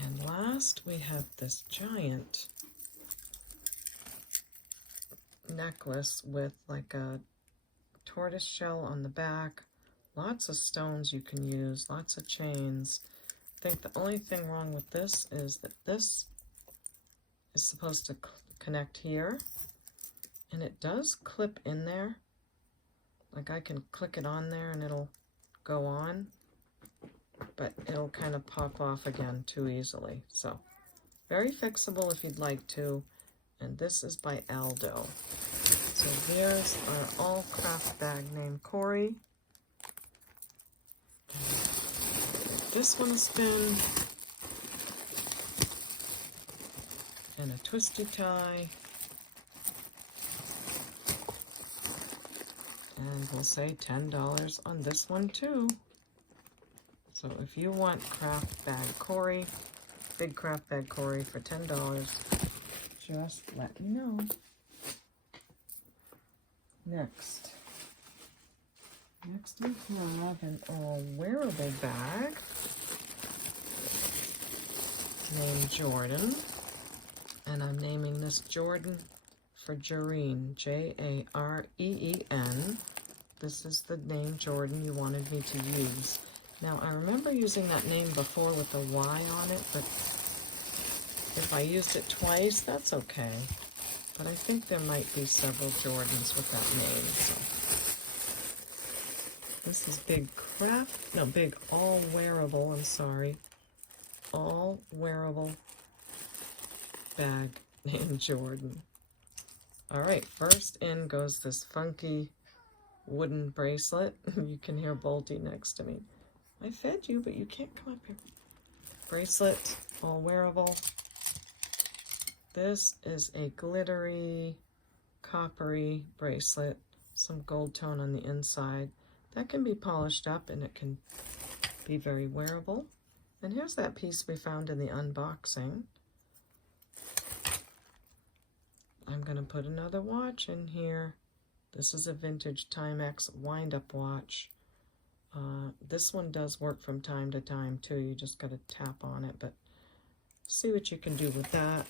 And last, we have this giant necklace with like a tortoise shell on the back. Lots of stones you can use, lots of chains. I think the only thing wrong with this is that this is supposed to connect here, and it does clip in there. Like I can click it on there and it'll go on, but it'll kind of pop off again too easily. So very fixable if you'd like to. And this is by Aldo. So here's our all craft bag named Corey. This one a spin. And a twisty tie. And we'll say $10 on this one too. So if you want craft bag Corey, big craft bag Corey for $10, just let me know. Next we have an all wearable bag named Jordan. And I'm naming this Jordan for Jareen, J-A-R-E-E-N. This is the name Jordan you wanted me to use. Now, I remember using that name before with the Y on it, but if I used it twice, that's okay. But I think there might be several Jordans with that name. So this is big all wearable, all wearable bag named Jordan. All right, first in goes this funky wooden bracelet. You can hear Bolty next to me. I fed you, but you can't come up here. Bracelet, all wearable. This is a glittery, coppery bracelet, some gold tone on the inside. That can be polished up and it can be very wearable. And here's that piece we found in the unboxing. I'm going to put another watch in here. This is a vintage Timex wind-up watch. This one does work from time to time too. You just got to tap on it, but see what you can do with that.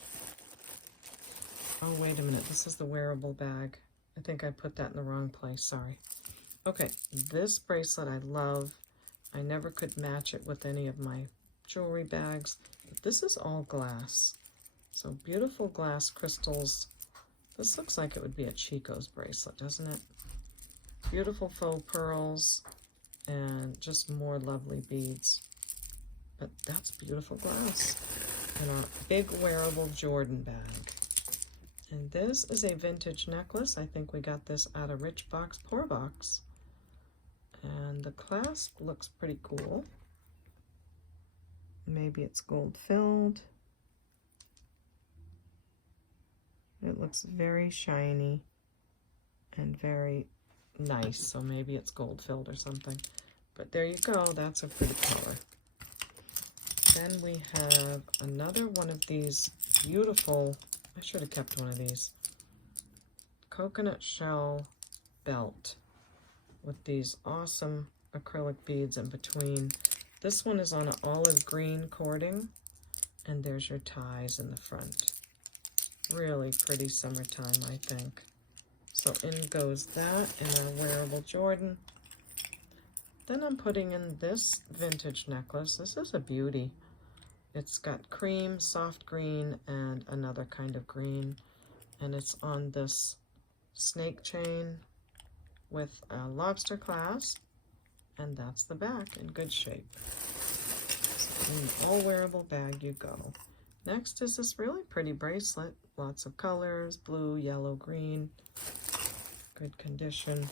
Oh, wait a minute. This is the wearable bag. I think I put that in the wrong place. Sorry. Okay, this bracelet I love. I never could match it with any of my jewelry bags. But this is all glass. So beautiful glass crystals. This looks like it would be a Chico's bracelet, doesn't it? Beautiful faux pearls and just more lovely beads. But that's beautiful glass. And our big wearable Jordan bag. And this is a vintage necklace. I think we got this out of Rich Box, Poor Box. And the clasp looks pretty cool. Maybe it's gold filled. It looks very shiny and very nice, so maybe it's gold filled or something. But there you go, that's a pretty color. Then we have another one of these beautiful, I should have kept one of these, coconut shell belt with these awesome acrylic beads in between. This one is on an olive green cording, and there's your ties in the front. Really pretty summertime, I think. So in goes that and our wearable Jordan. Then I'm putting in this vintage necklace. This is a beauty. It's got cream, soft green, and another kind of green. And it's on this snake chain with a lobster clasp. And that's the back in good shape. So in the all wearable bag you go. Next is this really pretty bracelet. Lots of colors, blue, yellow, green. Good condition.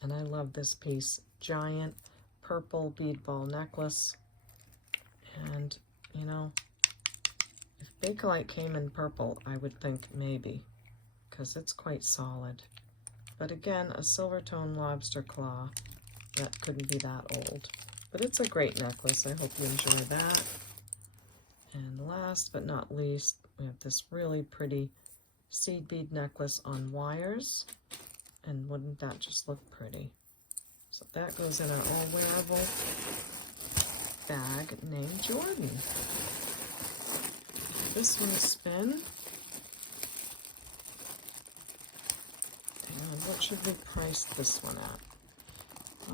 And I love this piece. Giant purple bead ball necklace. And, you know, if Bakelite came in purple, I would think maybe. because it's quite solid. But again, a silver tone lobster claw, that couldn't be that old. But it's a great necklace. I hope you enjoy that. And last but not least, we have this really pretty seed bead necklace on wires. And wouldn't that just look pretty? So that goes in our all-wearable bag named Jordan. This one spin. And what should we price this one at?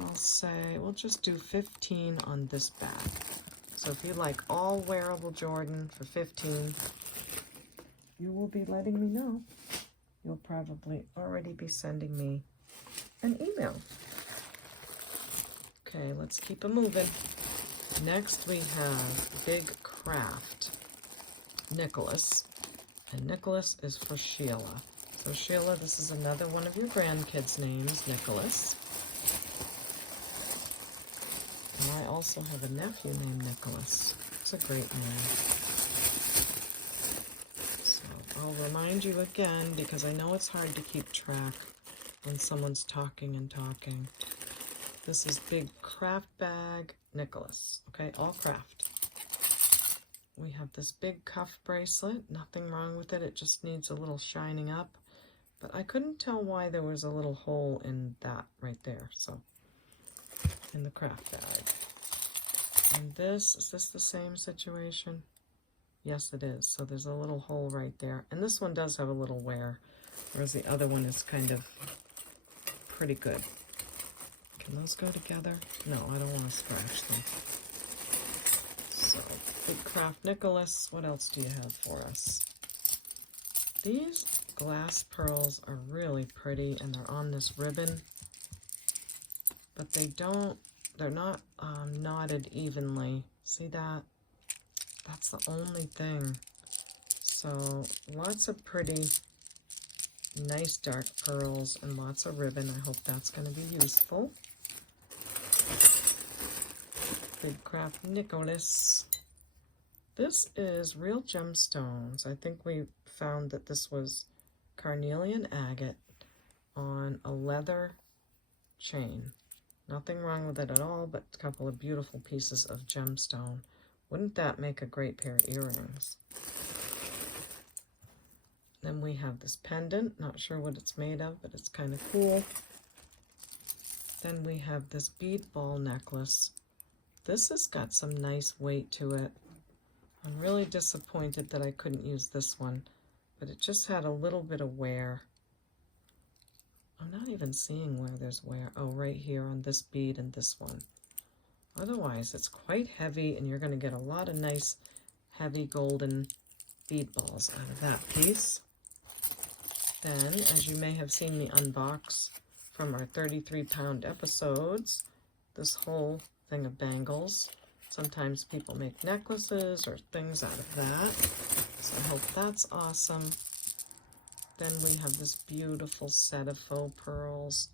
I'll say we'll just do 15 on this bag. So if you like all wearable Jordan for 15, you will be letting me know. You'll probably already be sending me an email. Okay, let's keep it moving. Next we have Big Craft Nicholas, and Nicholas is for Sheila. So Sheila, this is another one of your grandkids' names, Nicholas. And I also have a nephew named Nicholas. It's a great name. So I'll remind you again, because I know it's hard to keep track when someone's talking and talking. This is Big Craft Bag Nicholas, okay, all craft. We have this big cuff bracelet, nothing wrong with it, it just needs a little shining up. But I couldn't tell why there was a little hole in that right there, so, in the craft bag. And this, is this the same situation? Yes, it is. So there's a little hole right there. And this one does have a little wear, whereas the other one is kind of pretty good. Can those go together? No, I don't want to scratch them. So, Big Craft Nicholas, what else do you have for us? These glass pearls are really pretty, and they're on this ribbon, but they're not knotted evenly. See that? That's the only thing. So, lots of pretty, nice dark pearls and lots of ribbon. I hope that's going to be useful. Big Craft Nicholas. This is real gemstones. I think we found that this was carnelian agate on a leather chain. Nothing wrong with it at all, but a couple of beautiful pieces of gemstone. Wouldn't that make a great pair of earrings? Then we have this pendant. Not sure what it's made of, but it's kind of cool. Then we have this bead ball necklace. This has got some nice weight to it. I'm really disappointed that I couldn't use this one, but it just had a little bit of wear. I'm not even seeing where there's wear. Oh, right here on this bead and this one. Otherwise, it's quite heavy, and you're going to get a lot of nice, heavy golden bead balls out of that piece. Then, as you may have seen me unbox from our 33-pound episodes, this whole thing of bangles. Sometimes people make necklaces or things out of that. So I hope that's awesome. Then we have this beautiful set of faux pearls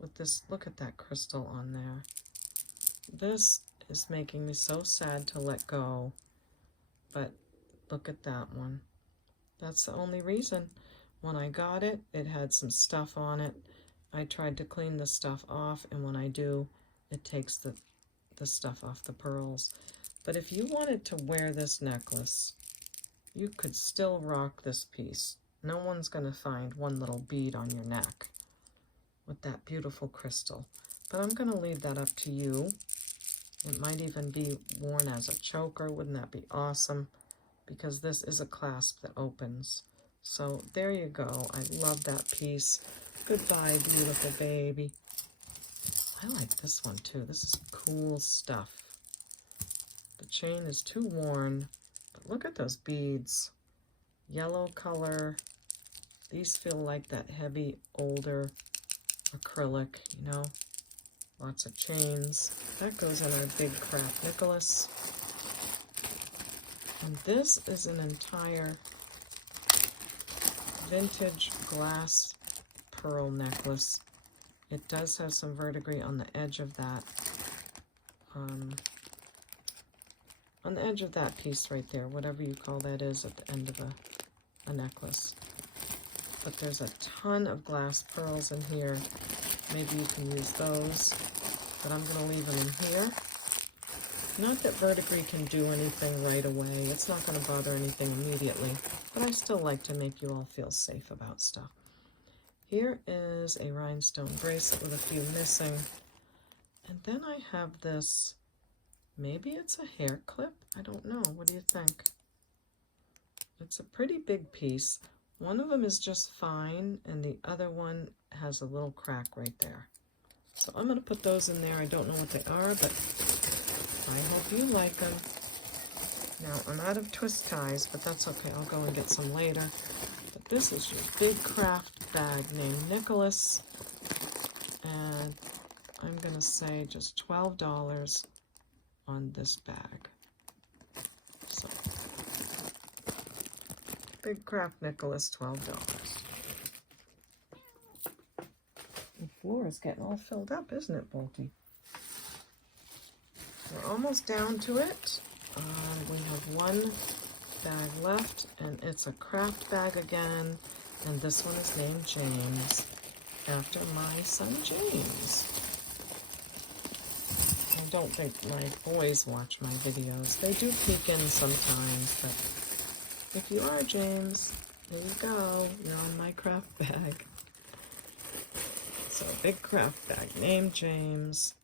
with this, look at that crystal on there. This is making me so sad to let go, but look at that one. That's the only reason. When I got it, it had some stuff on it. I tried to clean the stuff off, and when I do, it takes the stuff off the pearls. But if you wanted to wear this necklace, you could still rock this piece. No one's going to find one little bead on your neck with that beautiful crystal. But I'm going to leave that up to you. It might even be worn as a choker. Wouldn't that be awesome? Because this is a clasp that opens. So there you go. I love that piece. Goodbye, beautiful baby. I like this one too. This is cool stuff. The chain is too worn, but look at those beads. Yellow color. These feel like that heavy, older acrylic, you know. Lots of chains. That goes in our Big Craft Nicholas. And this is an entire vintage glass pearl necklace. It does have some verdigris on the edge of that, on the edge of that piece right there, whatever you call that is at the end of a necklace. but there's a ton of glass pearls in here. Maybe you can use those, but I'm going to leave them in here. Not that verdigris can do anything right away. It's not going to bother anything immediately, but I still like to make you all feel safe about stuff. Here is a rhinestone bracelet with a few missing. And then I have this, maybe it's a hair clip? I don't know. What do you think? It's a pretty big piece. One of them is just fine, and the other one has a little crack right there. So I'm going to put those in there. I don't know what they are, but I hope you like them. Now, I'm out of twist ties, but that's okay. I'll go and get some later. But this is your big craft bag named Nicholas. And I'm going to say just $12 on this bag. So, big craft Nicholas, $12. The floor is getting all filled up, isn't it, Bolty? We're almost down to it. We have one bag left, and it's a craft bag again, and this one is named James, after my son James. I don't think my boys watch my videos. They do peek in sometimes, but if you are James, there you go. You're on my craft bag. So, big craft bag named James.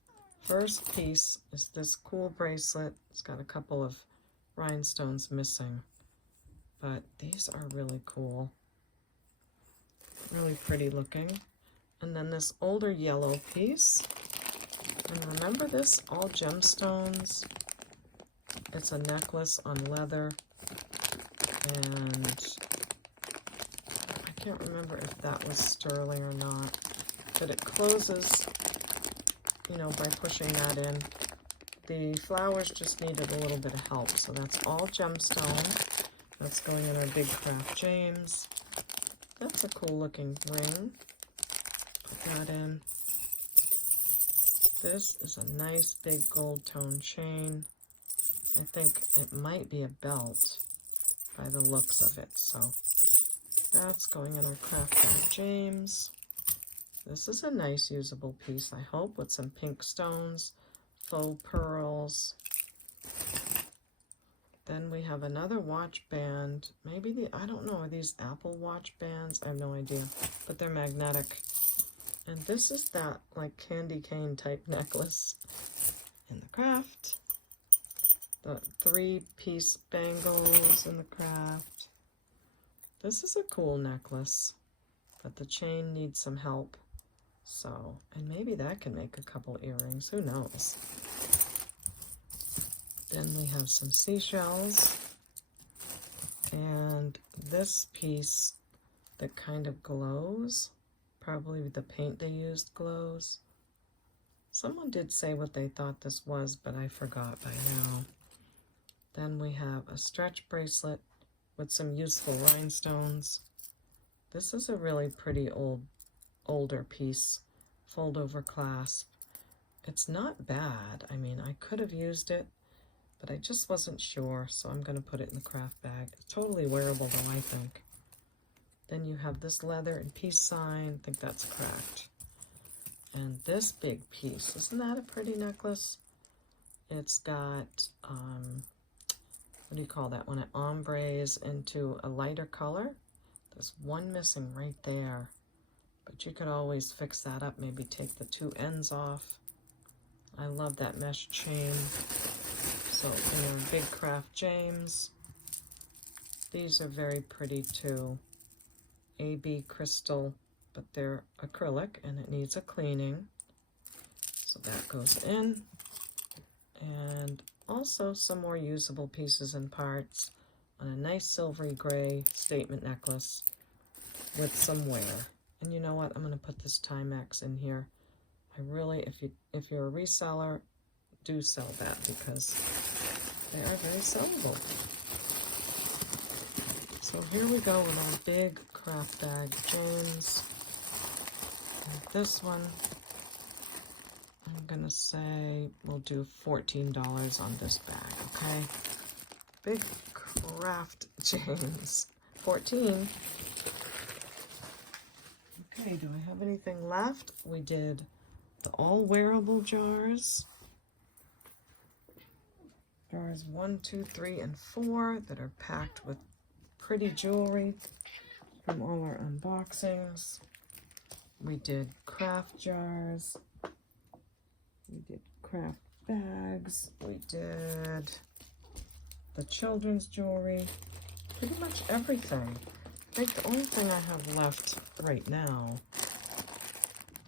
First piece is this cool bracelet. It's got a couple of rhinestones missing, but these are really cool. Really pretty looking. And then this older yellow piece. And remember this? All gemstones. It's a necklace on leather. And I can't remember if that was sterling or not. But it closes, you know, by pushing that in. The flowers just needed a little bit of help. So that's all gemstone. That's going in our big craft James. That's a cool looking ring. Put that in. This is a nice big gold tone chain. I think it might be a belt by the looks of it. So that's going in our craft bag James. This is a nice usable piece, I hope, with some pink stones, faux pearls. Then we have another watch band. Maybe I don't know, are these Apple watch bands? I have no idea, but they're magnetic. And this is that like candy cane type necklace in the craft. The 3-piece bangles in the craft. This is a cool necklace, but the chain needs some help. So, and maybe that can make a couple earrings, who knows. Then we have some seashells, and this piece that kind of glows, probably the paint they used glows. Someone did say what they thought this was, but I forgot by now. Then we have a stretch bracelet with some useful rhinestones. This is a really pretty older piece, fold over clasp. It's not bad. I mean, I could have used it, but I just wasn't sure, so I'm going to put it in the craft bag. It's totally wearable though, I think. Then you have this leather and peace sign. I think that's cracked. And this big piece, isn't that a pretty necklace? It's got, what do you call that one? It ombres into a lighter color. There's one missing right there. But you could always fix that up, maybe take the 2 ends off. I love that mesh chain. So in our big craft James, these are very pretty too. AB crystal, but they're acrylic and it needs a cleaning. So that goes in. And also some more usable pieces and parts on a nice silvery gray statement necklace with some wear. And you know what? I'm going to put this Timex in here. I really, if you're a reseller, do sell that because they are very sellable. So here we go with our big craft bag James. And this one, I'm going to say we'll do $14 on this bag, okay? Big craft James. 14. Okay, do I have anything left? We did the all wearable jars. Jars 1, 2, 3, and 4 that are packed with pretty jewelry from all our unboxings. We did craft jars. We did craft bags. We did the children's jewelry. Pretty much everything. I think the only thing I have left right now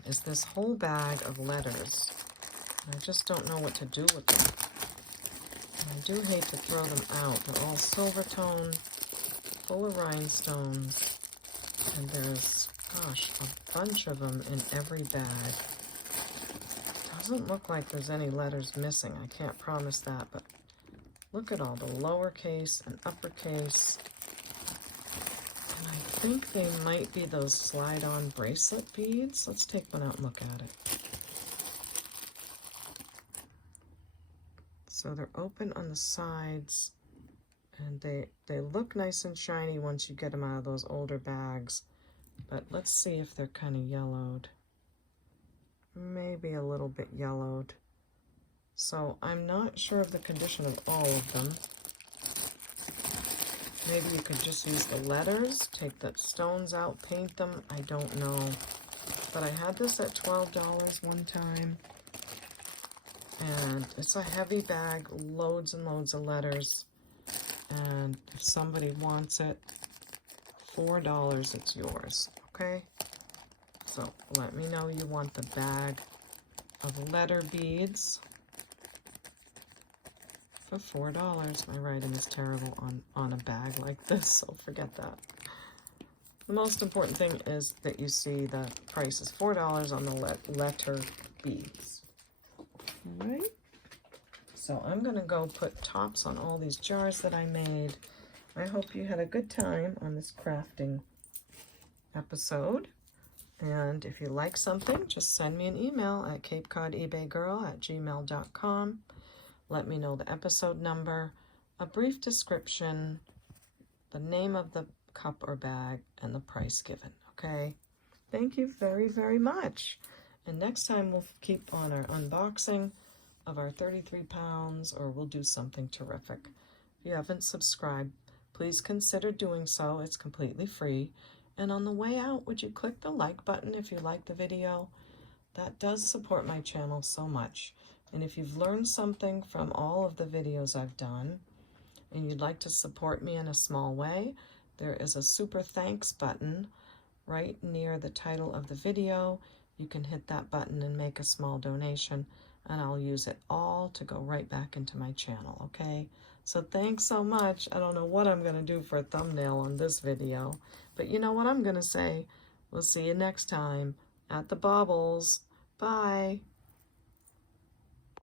is this whole bag of letters. I just don't know what to do with them. I do hate to throw them out. They're all silver tone, full of rhinestones, and there's, gosh, a bunch of them in every bag. Doesn't look like there's any letters missing. I can't promise that, but look at all the lowercase and uppercase. And I think they might be those slide-on bracelet beads. Let's take one out and look at it. So they're open on the sides, and they look nice and shiny once you get them out of those older bags. But let's see if they're kind of yellowed. Maybe a little bit yellowed. So I'm not sure of the condition of all of them. Maybe you could just use the letters, take the stones out, paint them. I don't know. But I had this at $12 one time. And it's a heavy bag, loads and loads of letters. And if somebody wants it, $4, it's yours, okay? So let me know you want the bag of letter beads for $4. My writing is terrible on a bag like this, so forget that. The most important thing is that you see the price is $4 on the letter beads. All right, so I'm gonna go put tops on all these jars that I made. I hope you had a good time on this crafting episode. And if you like something, just send me an email at CapeCodEbayGirl@gmail.com. Let me know the episode number, a brief description, the name of the cup or bag, and the price given, okay? Thank you very, very much. And next time we'll keep on our unboxing of our 33 pounds, or we'll do something terrific. If you haven't subscribed, please consider doing so. It's completely free. And on the way out, would you click the like button if you like the video? That does support my channel so much. And if you've learned something from all of the videos I've done, and you'd like to support me in a small way, there is a super thanks button right near the title of the video. You can hit that button and make a small donation, and I'll use it all to go right back into my channel, okay? So thanks so much. I don't know what I'm gonna do for a thumbnail on this video, but you know what I'm gonna say? We'll see you next time at the Baubles. Bye.